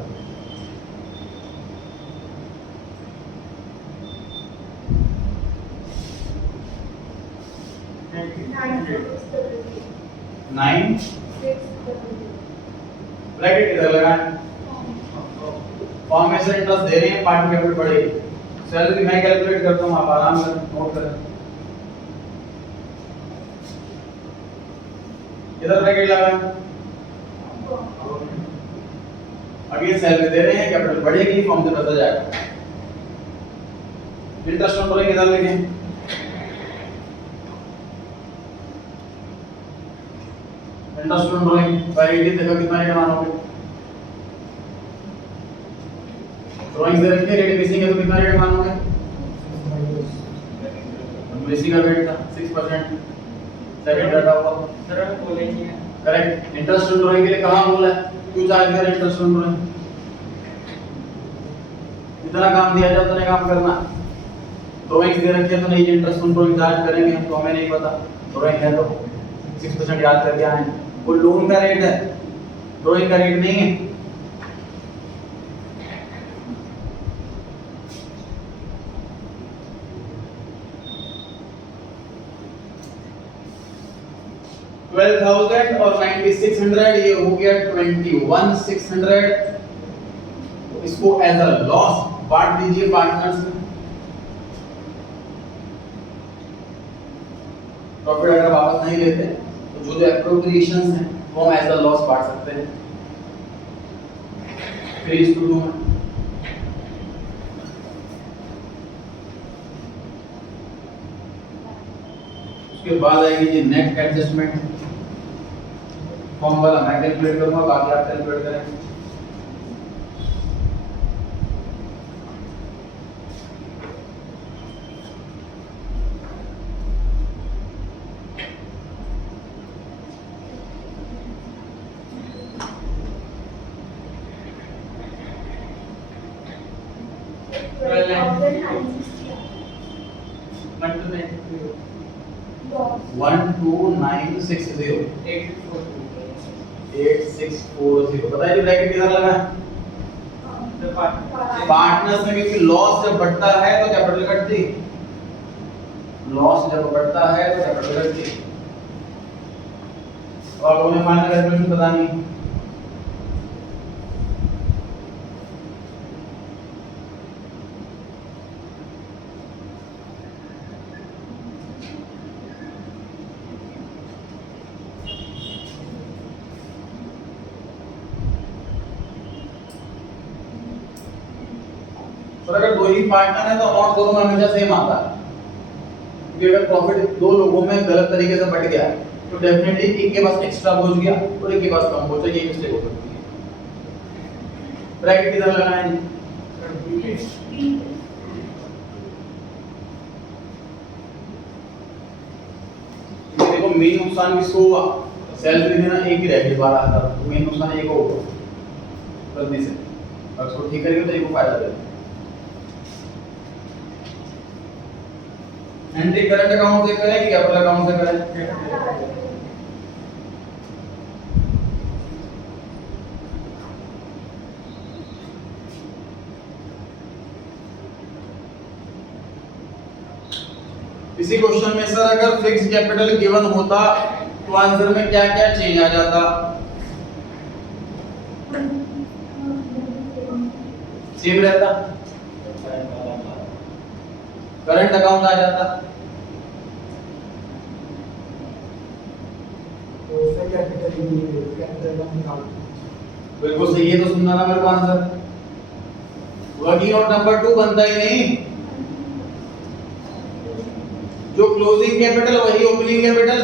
नाइन ब्रैकेट किधर लगाएं? फॉर्म में से इंटरेस्ट दे रहे हैं, पार्ट कैपिटल बढ़ेगी, सैलरी मैं कैलकुलेट करता हूं, आप आराम से नोट करें। इधर ब्रैकेट लगाएं, अगली सैलरी दे रहे हैं, कैपिटल बढ़ेगी, फॉर्म से बचा जाएगा। इंटरेस्ट ऑन बोलेंगे इधर लिखें, इंटरेस्ट ऑन बोलेंगे वैलिडिटी देखो कितना रेट मानोगे, ड्राइंग दे रखी है, रेट मिसिंग है तो कितना रेट मानोगे? मिसिंग का रेट था 6%, सेकंड डाटा हुआ सर बोलेंगे करेक्ट। इंटरेस्ट ऑन ड्राइंग के लिए कहां बोला है, क्यों चार्ज कर इंटरेस्ट ऑन ड्राइंग? इतना काम दिया जाए उतने काम करना, ड्राइंग दे रखी है तो नहीं इंटरेस्ट ऑन ड्राइंग चार्ज करेंगे तो हमें नहीं पता, ड्राइंग है तो 6% याद करके आए, वो लोन का रेट है, ड्राइंग का रेट नहीं है। $12,000 और 9600 ये हो गया 21,600, इसको एज अ लॉस बांट दीजिए पार्टनर्स में। प्रॉफिट अगर वापस नहीं लेते तो जो एप्रोप्रिएशंस हैं वो हम एज अ लॉस बांट सकते हैं 3:2 में। उसके बाद आएगी जी नेट एडजस्टमेंट, फॉर्म वाला मैं कैलकुलेट करूंगा, बाकी आप कैलकुलेट करें। बताइए ब्रैकेट किधर लगा है? पार्टनर्स में, क्योंकि लॉस जब बढ़ता है तो कैपिटल घटती, लॉस जब बढ़ता है तो कैपिटल घटती। और उन्हें माइनर कैलकुलेशन पता नहीं, और अगर दो ही पार्टनर है तो अमाउंट दोनों में हमेशा सेम आता है, क्योंकि अगर प्रॉफिट दो लोगों में गलत तरीके से बढ़ गया तो डेफिनेटली एक के पास एक्स्ट्रा पहुंच गया और एक के पास कम पहुंचा, ये मिस्टेक हो सकती है। ब्रैकेट किधर लगाना है? देखो मेन नुकसान किसको हुआ? सैलरी देना एक ही रह गई 12,000, तो मेन नुकसान एक होगा गलती से, अगर उसको ठीक करेंगे तो एक को फायदा देगा। एंट्री करंट अकाउंट से करें कि कैपिटल अकाउंट से करें? इसी क्वेश्चन में सर अगर फिक्स कैपिटल गिवन होता तो आंसर में क्या क्या चेंज आ जाता? सेम रहता, करंट अकाउंट आ जाता। बिल्कुल सही है, तो सुनना ना मेरे को आंसर। वर्किंग नोट नंबर 2 बनता ही नहीं, जो क्लोजिंग कैपिटल वही opening capital.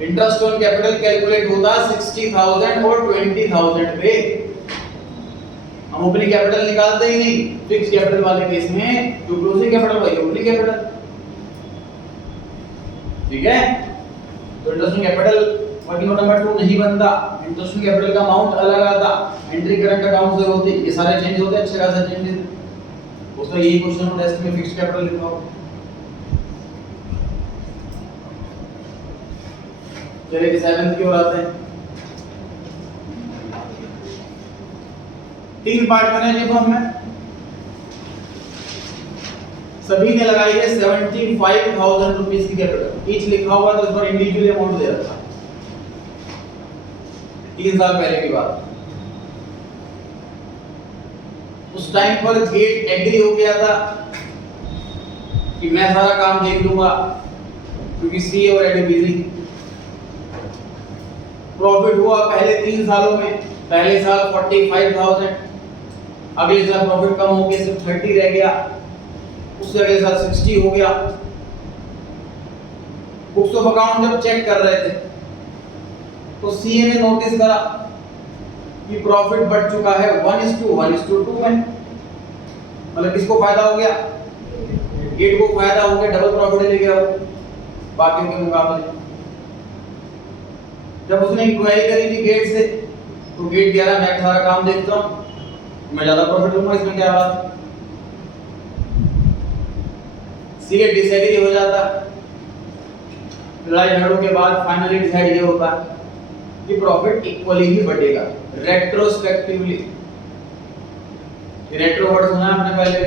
Interest on capital calculate होता 60,000 और 20,000 पे। हम ओपनिंग कैपिटल निकालते ही नहीं, फिक्स कैपिटल वाले केस में जो क्लोजिंग कैपिटल वही ओपनिंग कैपिटल। ठीक है, तो interest on capital working note number 2 नहीं बनता, इंटरेस्ट ऑन कैपिटल का अमाउंट अलग आता, एंट्री करंट अकाउंट से होती, ये सारे चेंज होते हैं, अच्छे खासे चेंजेस। उसका यही क्वेश्चन टेस्ट में फिक्स्ड कैपिटल लिखा हो। चलिए 7th की ओर आते हैं। 3 पार्ट बने जी फॉर्म में, सभी ने लगाई है 75,000 रुपीस की कैपिटल, ईच लिखा हुआ तो इस पर इंडिविजुअली अमाउंट दे रखा 3 साल पहले की बात। उस टाइम पर गेट एग्री हो गया था कि मैं सारा काम देख लूंगा, क्योंकि सी और एडी बिजी। प्रॉफिट हुआ पहले 3 सालों में, पहले साल 45,000, अगले साल प्रॉफिट कम हो गया, सिर्फ 30 रह गया, उससे अगले साल 60 हो गया। बुक्स ऑफ अकाउंट जब चेक कर रहे थे तो सीए ने नोटिस करा कि प्रॉफिट बढ़ चुका है 1:2 में। मतलब किसको फायदा हो गया? गेट को फायदा हो गया, डबल प्रॉफिट ले गया बाकियों के मुकाबले। जब उसने इंक्वायरी करी थी गेट से, तो गेट कह रहा मैं सारा काम देखता हूं, मैं ज्यादा प्रॉफिट लूंगा, इसमें क्या बात। सीए डिसएग्री हो जाता, लड़ाई झगड़ों के बाद फाइनली डिसाइड ये होता कि प्रॉफिट इक्वली ही बढ़ेगा रेट्रोस्पेक्टिवली। रेट्रो वर्ड सुना आपने पहले,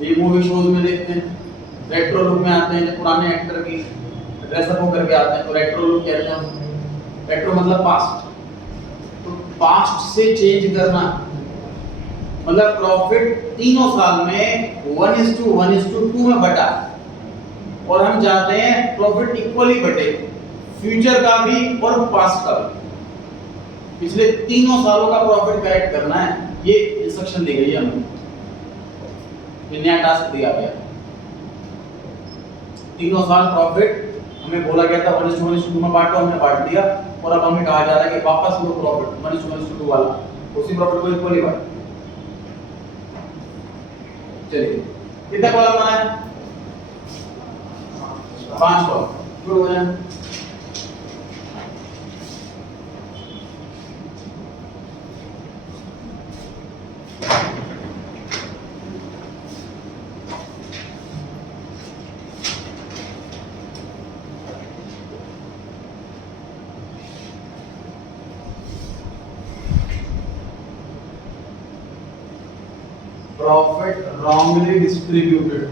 ये मूवी शोज में देखते हैं, रेट्रो लुक में आते हैं, जब पुराने एक्टर की ड्रेसअप होकर के आते हैं तो रेट्रो लुक कहते हैं। रेट्रो मतलब पास्ट, तो पास्ट से चेंज करना, मतलब प्रॉफिट तीनों साल में 1:2 में बटा, और हम चाहते हैं प्रॉफिट इक्वली बटे, फ्यूचर का भी और पास्ट का भी। पिछले तीनों सालों का प्रॉफिट करेक्ट करना है, ये इंस्ट्रक्शन दी गई है हमें, ये नया टास्क दिया गया। तीनों साल प्रॉफिट हमें बोला गया था 1:2 में बांटो, हमने बांट दिया, और अब हमें कहा जा रहा है कि वापस वो प्रॉफिट 1:2 वाला उसी प्रॉफिट को इक्वली बांटो। चलिए कितना कॉलम बना है? 5 कॉलम। शुरू हो जाए। Profit wrongly distributed.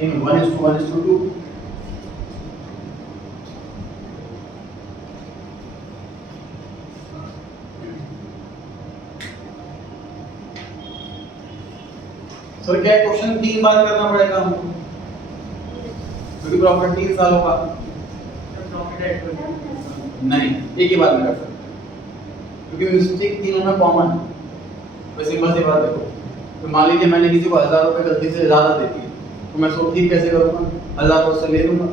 In 1:2. Sir क्या क्वेश्चन 3 बार करना पड़ेगा हमको, क्योंकि प्रॉफिट 3 सालों का नहीं, एक ही बार में कर सकते, क्योंकि मिस्टेक तीनों में कॉमन है। वैसे सिंपल सी बात देखो, तो मान लीजिए मैंने किसी को 1000 रुपए गलती से ज्यादा दे दिए, तो मैं उसको ठीक कैसे करूंगा? 1000 उससे ले लूंगा।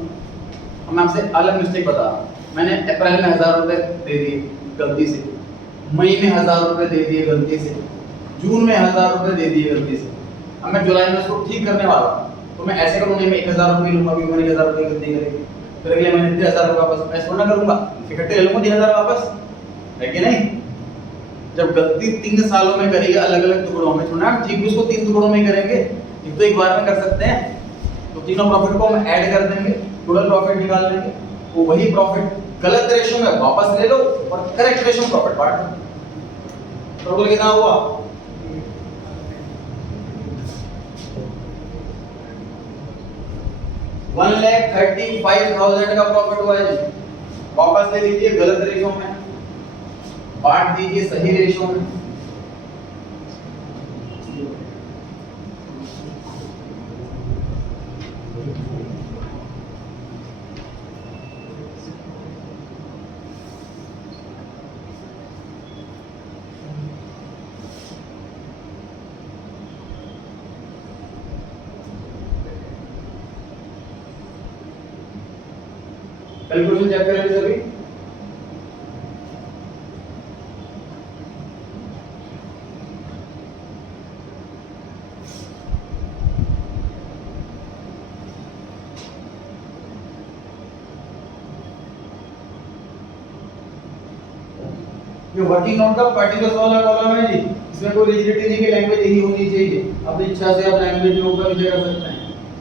अब मैं आपसे अलग मिस्टेक बता रहा हूं, मैंने अप्रैल में 1000 रुपए दे दिए गलती से, मई में 1000 रुपए दे दिए गलती से, जून में 1000 रुपए दे दिए गलती से। अब मैं जुलाई में उसको ठीक करने वाला हूं, तो मैं ऐसे करूंगा, मैं 1000 रुपए लूंगा क्योंकि मैंने 1000 रुपए गलती करी, फिर अगले महीने 3000 रुपए वापस, मैं ऐसा ना करूंगा, इकट्ठे ले लूंगा 3000 वापस, है कि नहीं? जब गलती 3 सालों में करेगी अलग अलग टुकड़ों में, थोड़ा ठीक भी उसको 3 टुकड़ों में ही करेंगे, एक तो एक बार में कर सकते हैं। तो तीनों प्रॉफिट को हम ऐड कर देंगे, टोटल प्रॉफिट निकाल लेंगे, वो वही प्रॉफिट गलत रेशो में वापस ले लो और करेक्ट रेशो में प्रॉफिट बांट दो। टोटल कितना हुआ? 1,35,000 का प्रॉफिट हुआ है जी, वापस ले लीजिए, गलत रेशो में बांट दीजिए, सही रेशो में। कैलकुलेशन चेक कर लीजिए सभी। ये वर्किंग नोट का पर्टिकुलर वाला कॉलम है जी, इसमें कोई रिजिडिटी नहीं कि लैंग्वेज यही होनी चाहिए, अपनी इच्छा से आप लैंग्वेज में ऊपर नीचे कर सकते हैं।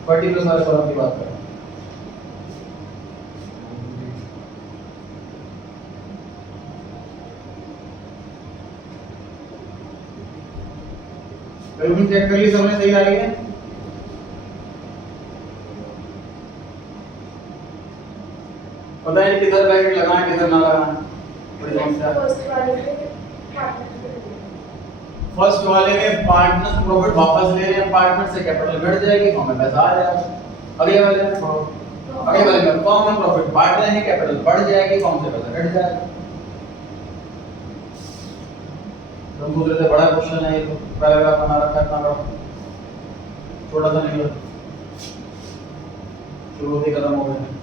पर्टिकुलर वाले कॉलम की बात करें, कैलकुलेशन चेक कर ली सबने, सही डाली है। पता है किधर ब्रैकेट लगाना है किधर ना लगाना है, फर्स्ट वाले में पार्टनर प्रॉफिट वापस ले रहे हैं, पार्टनर से कैपिटल घट जाएगी, फॉर्म में पैसा आ जाएगा। अगले वाले में फॉर्म में प्रॉफिट बढ़ रहे हैं, कैपिटल बढ़ जाएगी, फॉर्म से पैसा घट जाएगा। तुम सोच रहे थे बड़ा क्वेश्चन है ये, तो पैराग्राफ बना रखा है इतना बड़ा, छोटा सा नहीं है, शुरू होते खत्म हो गया।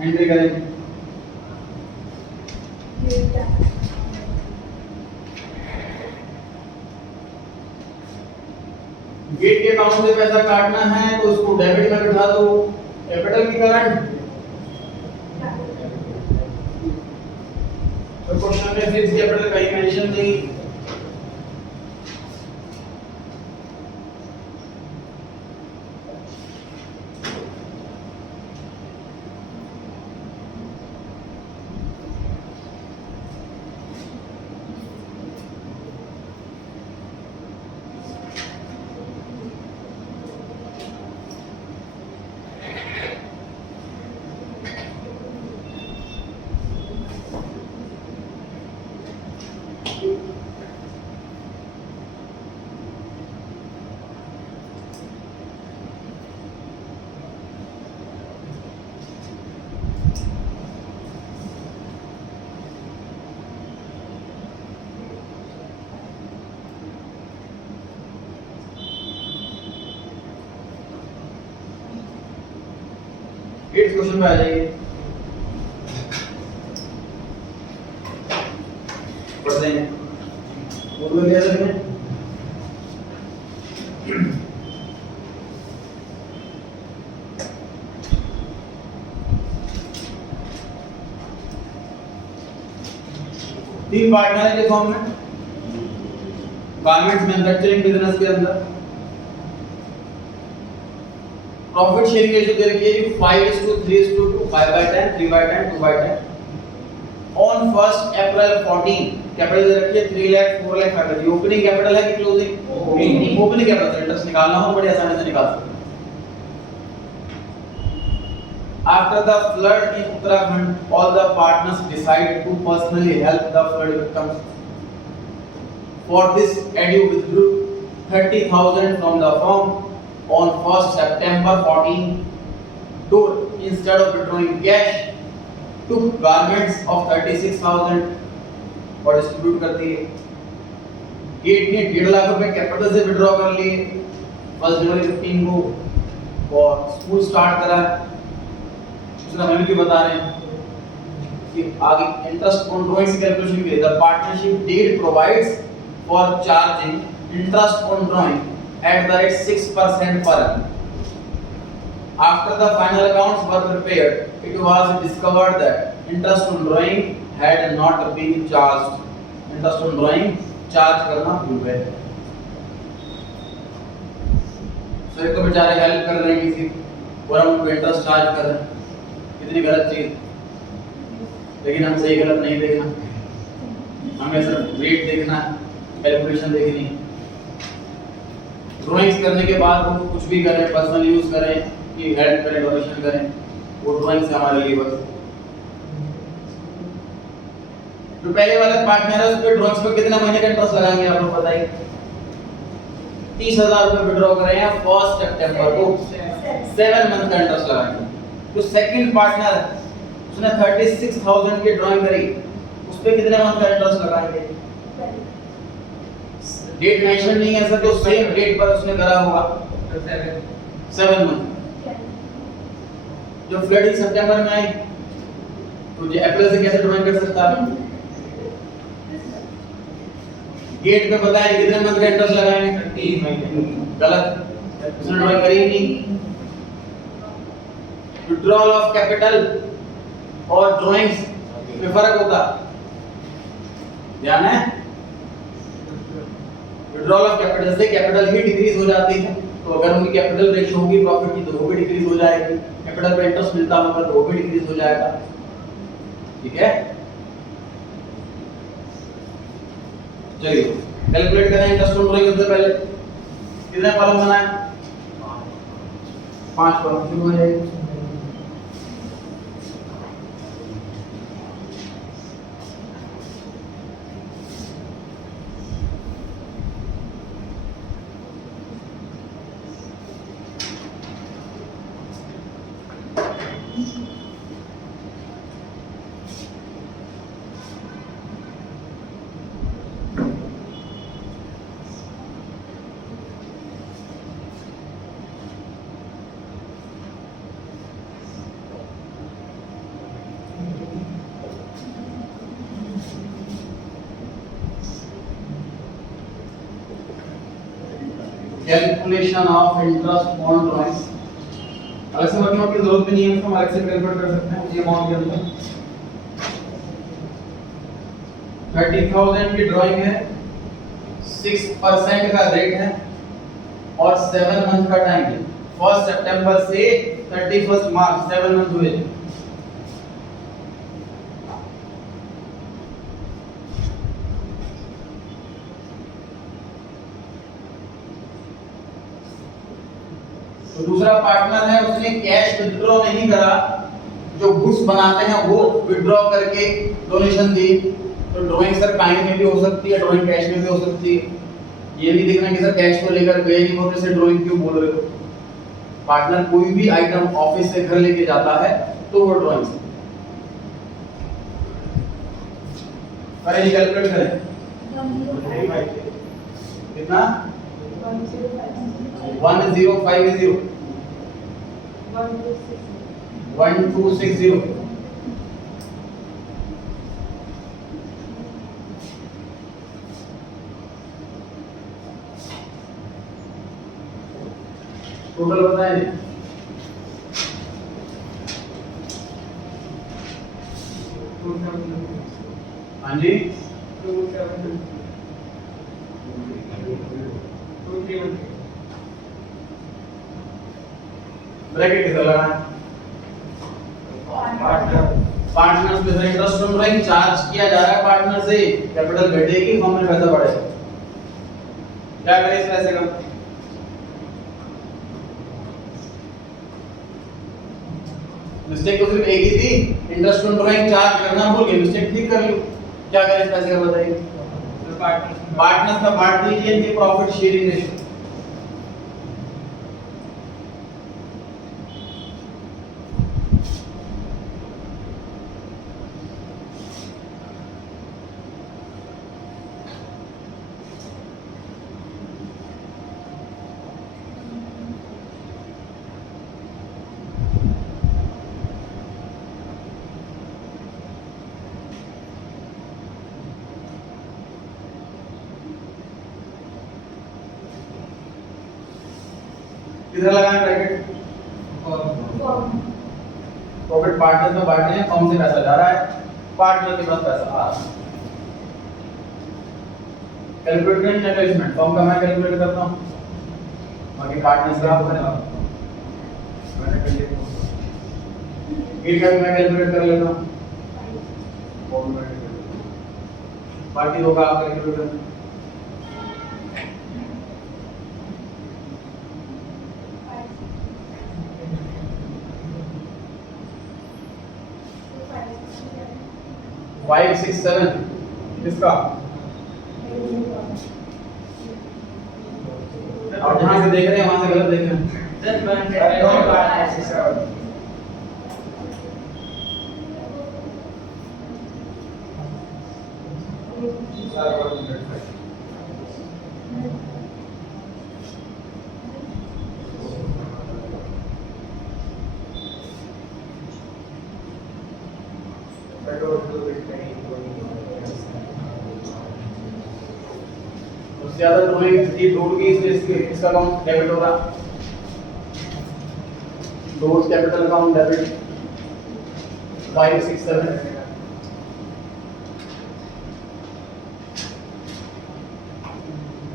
एंट्री करें, गेट के अकाउंट से पैसा काटना है तो उसको डेबिट में बिठा दो, कैपिटल की करंट। तो क्वेश्चन में फिक्स कैपिटल कहीं मेंशन नहीं, एट क्वेश्चन पे आ जाइए, पढ़ते हैं। बोलो क्या करेंगे, तीन पार्टनर है के फॉर्म में, गारमेंट्स मैन्युफैक्चरिंग बिजनेस के अंदर प्रॉफिट शेयरिंग रेशियो दे रखी है 5:3:2, 5/10, 3/10, 2/10। ऑन 1 अप्रैल 14 कैपिटल दे रखी है 3 लाख, 4 लाख, 5 लाख। ओपनिंग कैपिटल है कि क्लोजिंग? ओपनिंग कैपिटल से इंटरेस्ट निकालना हो बड़ी आसानी से निकाल सकते हैं। After the flood in Uttarakhand, all the partners decided to personally help the flood victims. For this, Edu withdrew 30,000 from the firm on 1st September 14. To instead of withdrawing cash, took garments of 36,000 और distribute कर दिए। Gate ने 1.5 लाख रुपए capital से withdraw कर लिए 1 जनवरी 15 को और स्कूल स्टार्ट करा। दूसरा हम भी बता रहे हैं कि आगे इंटरेस्ट ऑन ड्राइंग्स कैलकुलेशन के लिए the partnership deed provides for charging interest on drawing at the rate 6% per annum। After the final accounts were prepared, it was discovered that interest on drawing had not been charged. Interest on drawing charge करना भूल गए। सो एक तो बेचारे help कर रहे हैं किसी और हम उनको इंटरेस्ट चार्ज कर रहे हैं, कितनी गलत चीज। लेकिन हम सही गलत नहीं देखना, हमें सिर्फ रेट देखना, कैलकुलेशन देखनी। ड्राइंग्स करने के बाद हम कुछ भी करें, पर्सनल यूज करें कि हेल्प करें, डोनेशन करें, वो ड्राइंग से हमारे लिए बस। जो पहले वाला पार्टनर है उस पे ड्राइंग्स पे कितना महीने का इंटरेस्ट लगाएंगे आप लोग बताइए। 30,000 रुपए विड्रॉ कर रहे हैं 1 सितंबर को, 7 मंथ का इंटरेस्ट लगाएंगे। जो सेकंड पार्टनर है उसने 36,000 की ड्राइंग करी, उस पे कितने मंथ का इंटरेस्ट लगाएंगे? डेट मेंशन नहीं है सर, तो सेम डेट पर उसने करा होगा 7 मंथ। जो फ्लडिंग सितंबर में आई तो जो अप्रैल से कैसे ड्राइंग कर सकता है? गेट पे बताया कितने मंथ का इंटरेस्ट लगाएंगे? 3 महीने। गलत, उसने ड्राइंग करी नहीं। विड्रॉल ऑफ कैपिटल और ड्राइंग्स में फर्क होता ध्यान है? विड्रॉल ऑफ कैपिटल से कैपिटल ही डिक्रीज हो जाती है, तो अगर उनकी कैपिटल रेशियो होगी प्रॉफिट की तो वो भी डिक्रीज हो जाएगी। कैपिटल पे इंटरेस्ट मिलता होगा तो वो भी डिक्रीज हो जाएगा। ठीक है, चलिए कैलकुलेट करें इंटरेस्ट ऑन ड्राइंग। सबसे पहले कितने कॉलम बनाए? 5 कॉलम। शुरू हो जाएगी। Calculation of interest on drawings. अलग से वर्किंग नोट की जरूरत भी नहीं है, हम अलग से कैलकुलेट कर सकते हैं ये अमाउंट के अंदर। 30,000 की ड्राइंग है, 6% का रेट है और 7 मंथ का टाइम है। 1 सितंबर से 31 मार्च 7 मंथ हुए। तो दूसरा पार्टनर है उसने कैश विथड्रॉ नहीं करा, जो गुड्स बनाते हैं वो विथड्रॉ करके डोनेशन दी। तो ड्राइंग सर काइंड में भी हो सकती है, ड्राइंग कैश में भी हो सकती है। ये नहीं देखना कि सर कैश को लेकर गए नहीं होते से ड्राइंग क्यों बोल रहे हो। पार्टनर कोई भी आइटम ऑफिस से घर लेके जाता है तो वो ड्राइंग से अरे कैलकुलेट करें कितना 1050 1260 टोटल बताएं। हाँ जी ब्रैकेट किधर लगाना है? पार्टनर पे इंटरेस्ट ऑन ड्राइंग चार्ज किया जा रहा है पार्टनर से, कैपिटल घटेगी फर्म में पैसा बढ़ेगा। क्या करें इस पैसे का? मिस्टेक तो सिर्फ एक ही थी, इंटरेस्ट ऑन ड्राइंग चार्ज करना भूल गए, मिस्टेक ठीक कर लो। क्या करें इस पैसे का बताइए? पार्टनर्स का बांट दीजिए इनके प्रॉफिट शेयरिंग रेशियो। किधर लगाएं ब्रैकेट? प्रॉफिट पार्टनर में बांट रहे हैं, फर्म से पैसा जा रहा है, पार्टनर के पास पैसा आ रहा है। कैलकुलेट करें नेट इन्वेस्टमेंट, फर्म का मैं कैलकुलेट करता हूं, बाकी पार्टनर्स का आप करें, मैंने कर लिया। गिर का मैं कैलकुलेट कर लेता हूं, बाकी होगा आप कैलकुलेट करें। फाइव सिक्स सेवन किसका? आप जहां से देख रहे हैं वहां से गलत देख रहे हैं। ज्यादा ये डोर की इसका अकाउंट डेबिट होगा, door capital account debit 567,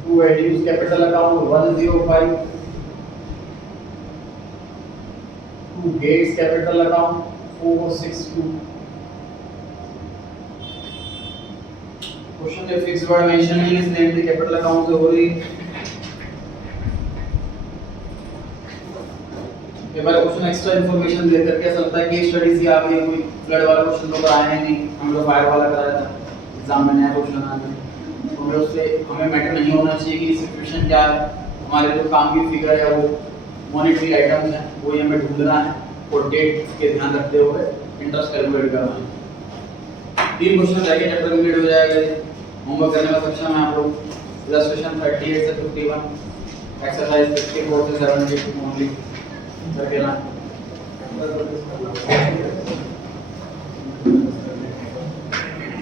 to एड्यूस capital account 105, to gates capital account 462। Question में फिक्स्ड वर्ड मेंशन नहीं है इसलिए एंट्री कैपिटल अकाउंट से हो रही है। ये बार क्वेश्चन एक्स्ट्रा इंफॉर्मेशन दे करके ऐसा लगता है केस स्टडी से आ गई, कोई फ्लड वाला क्वेश्चन तो आया नहीं, हम लोग फायर वाला कराया था, एग्जाम में नया क्वेश्चन आ गया, तो हमें उससे हमें मैटर नहीं होना चाहिए कि सिचुएशन क्या है, हमारे जो काम की फिगर है वो मॉनेटरी आइटम्स हैं वो हमें ढूंढना है और डेट के ध्यान रखते हुए इंटरेस्ट कैलकुलेट करना है। 3 क्वेश्चन रह गए, चैप्टर कंप्लीट हो जाएगा। होमवर्क करने में सक्षम है आप लोग। इलस्ट्रेशन 38 से 51, एक्सरसाइज 54 से 70 ओनली करके ना।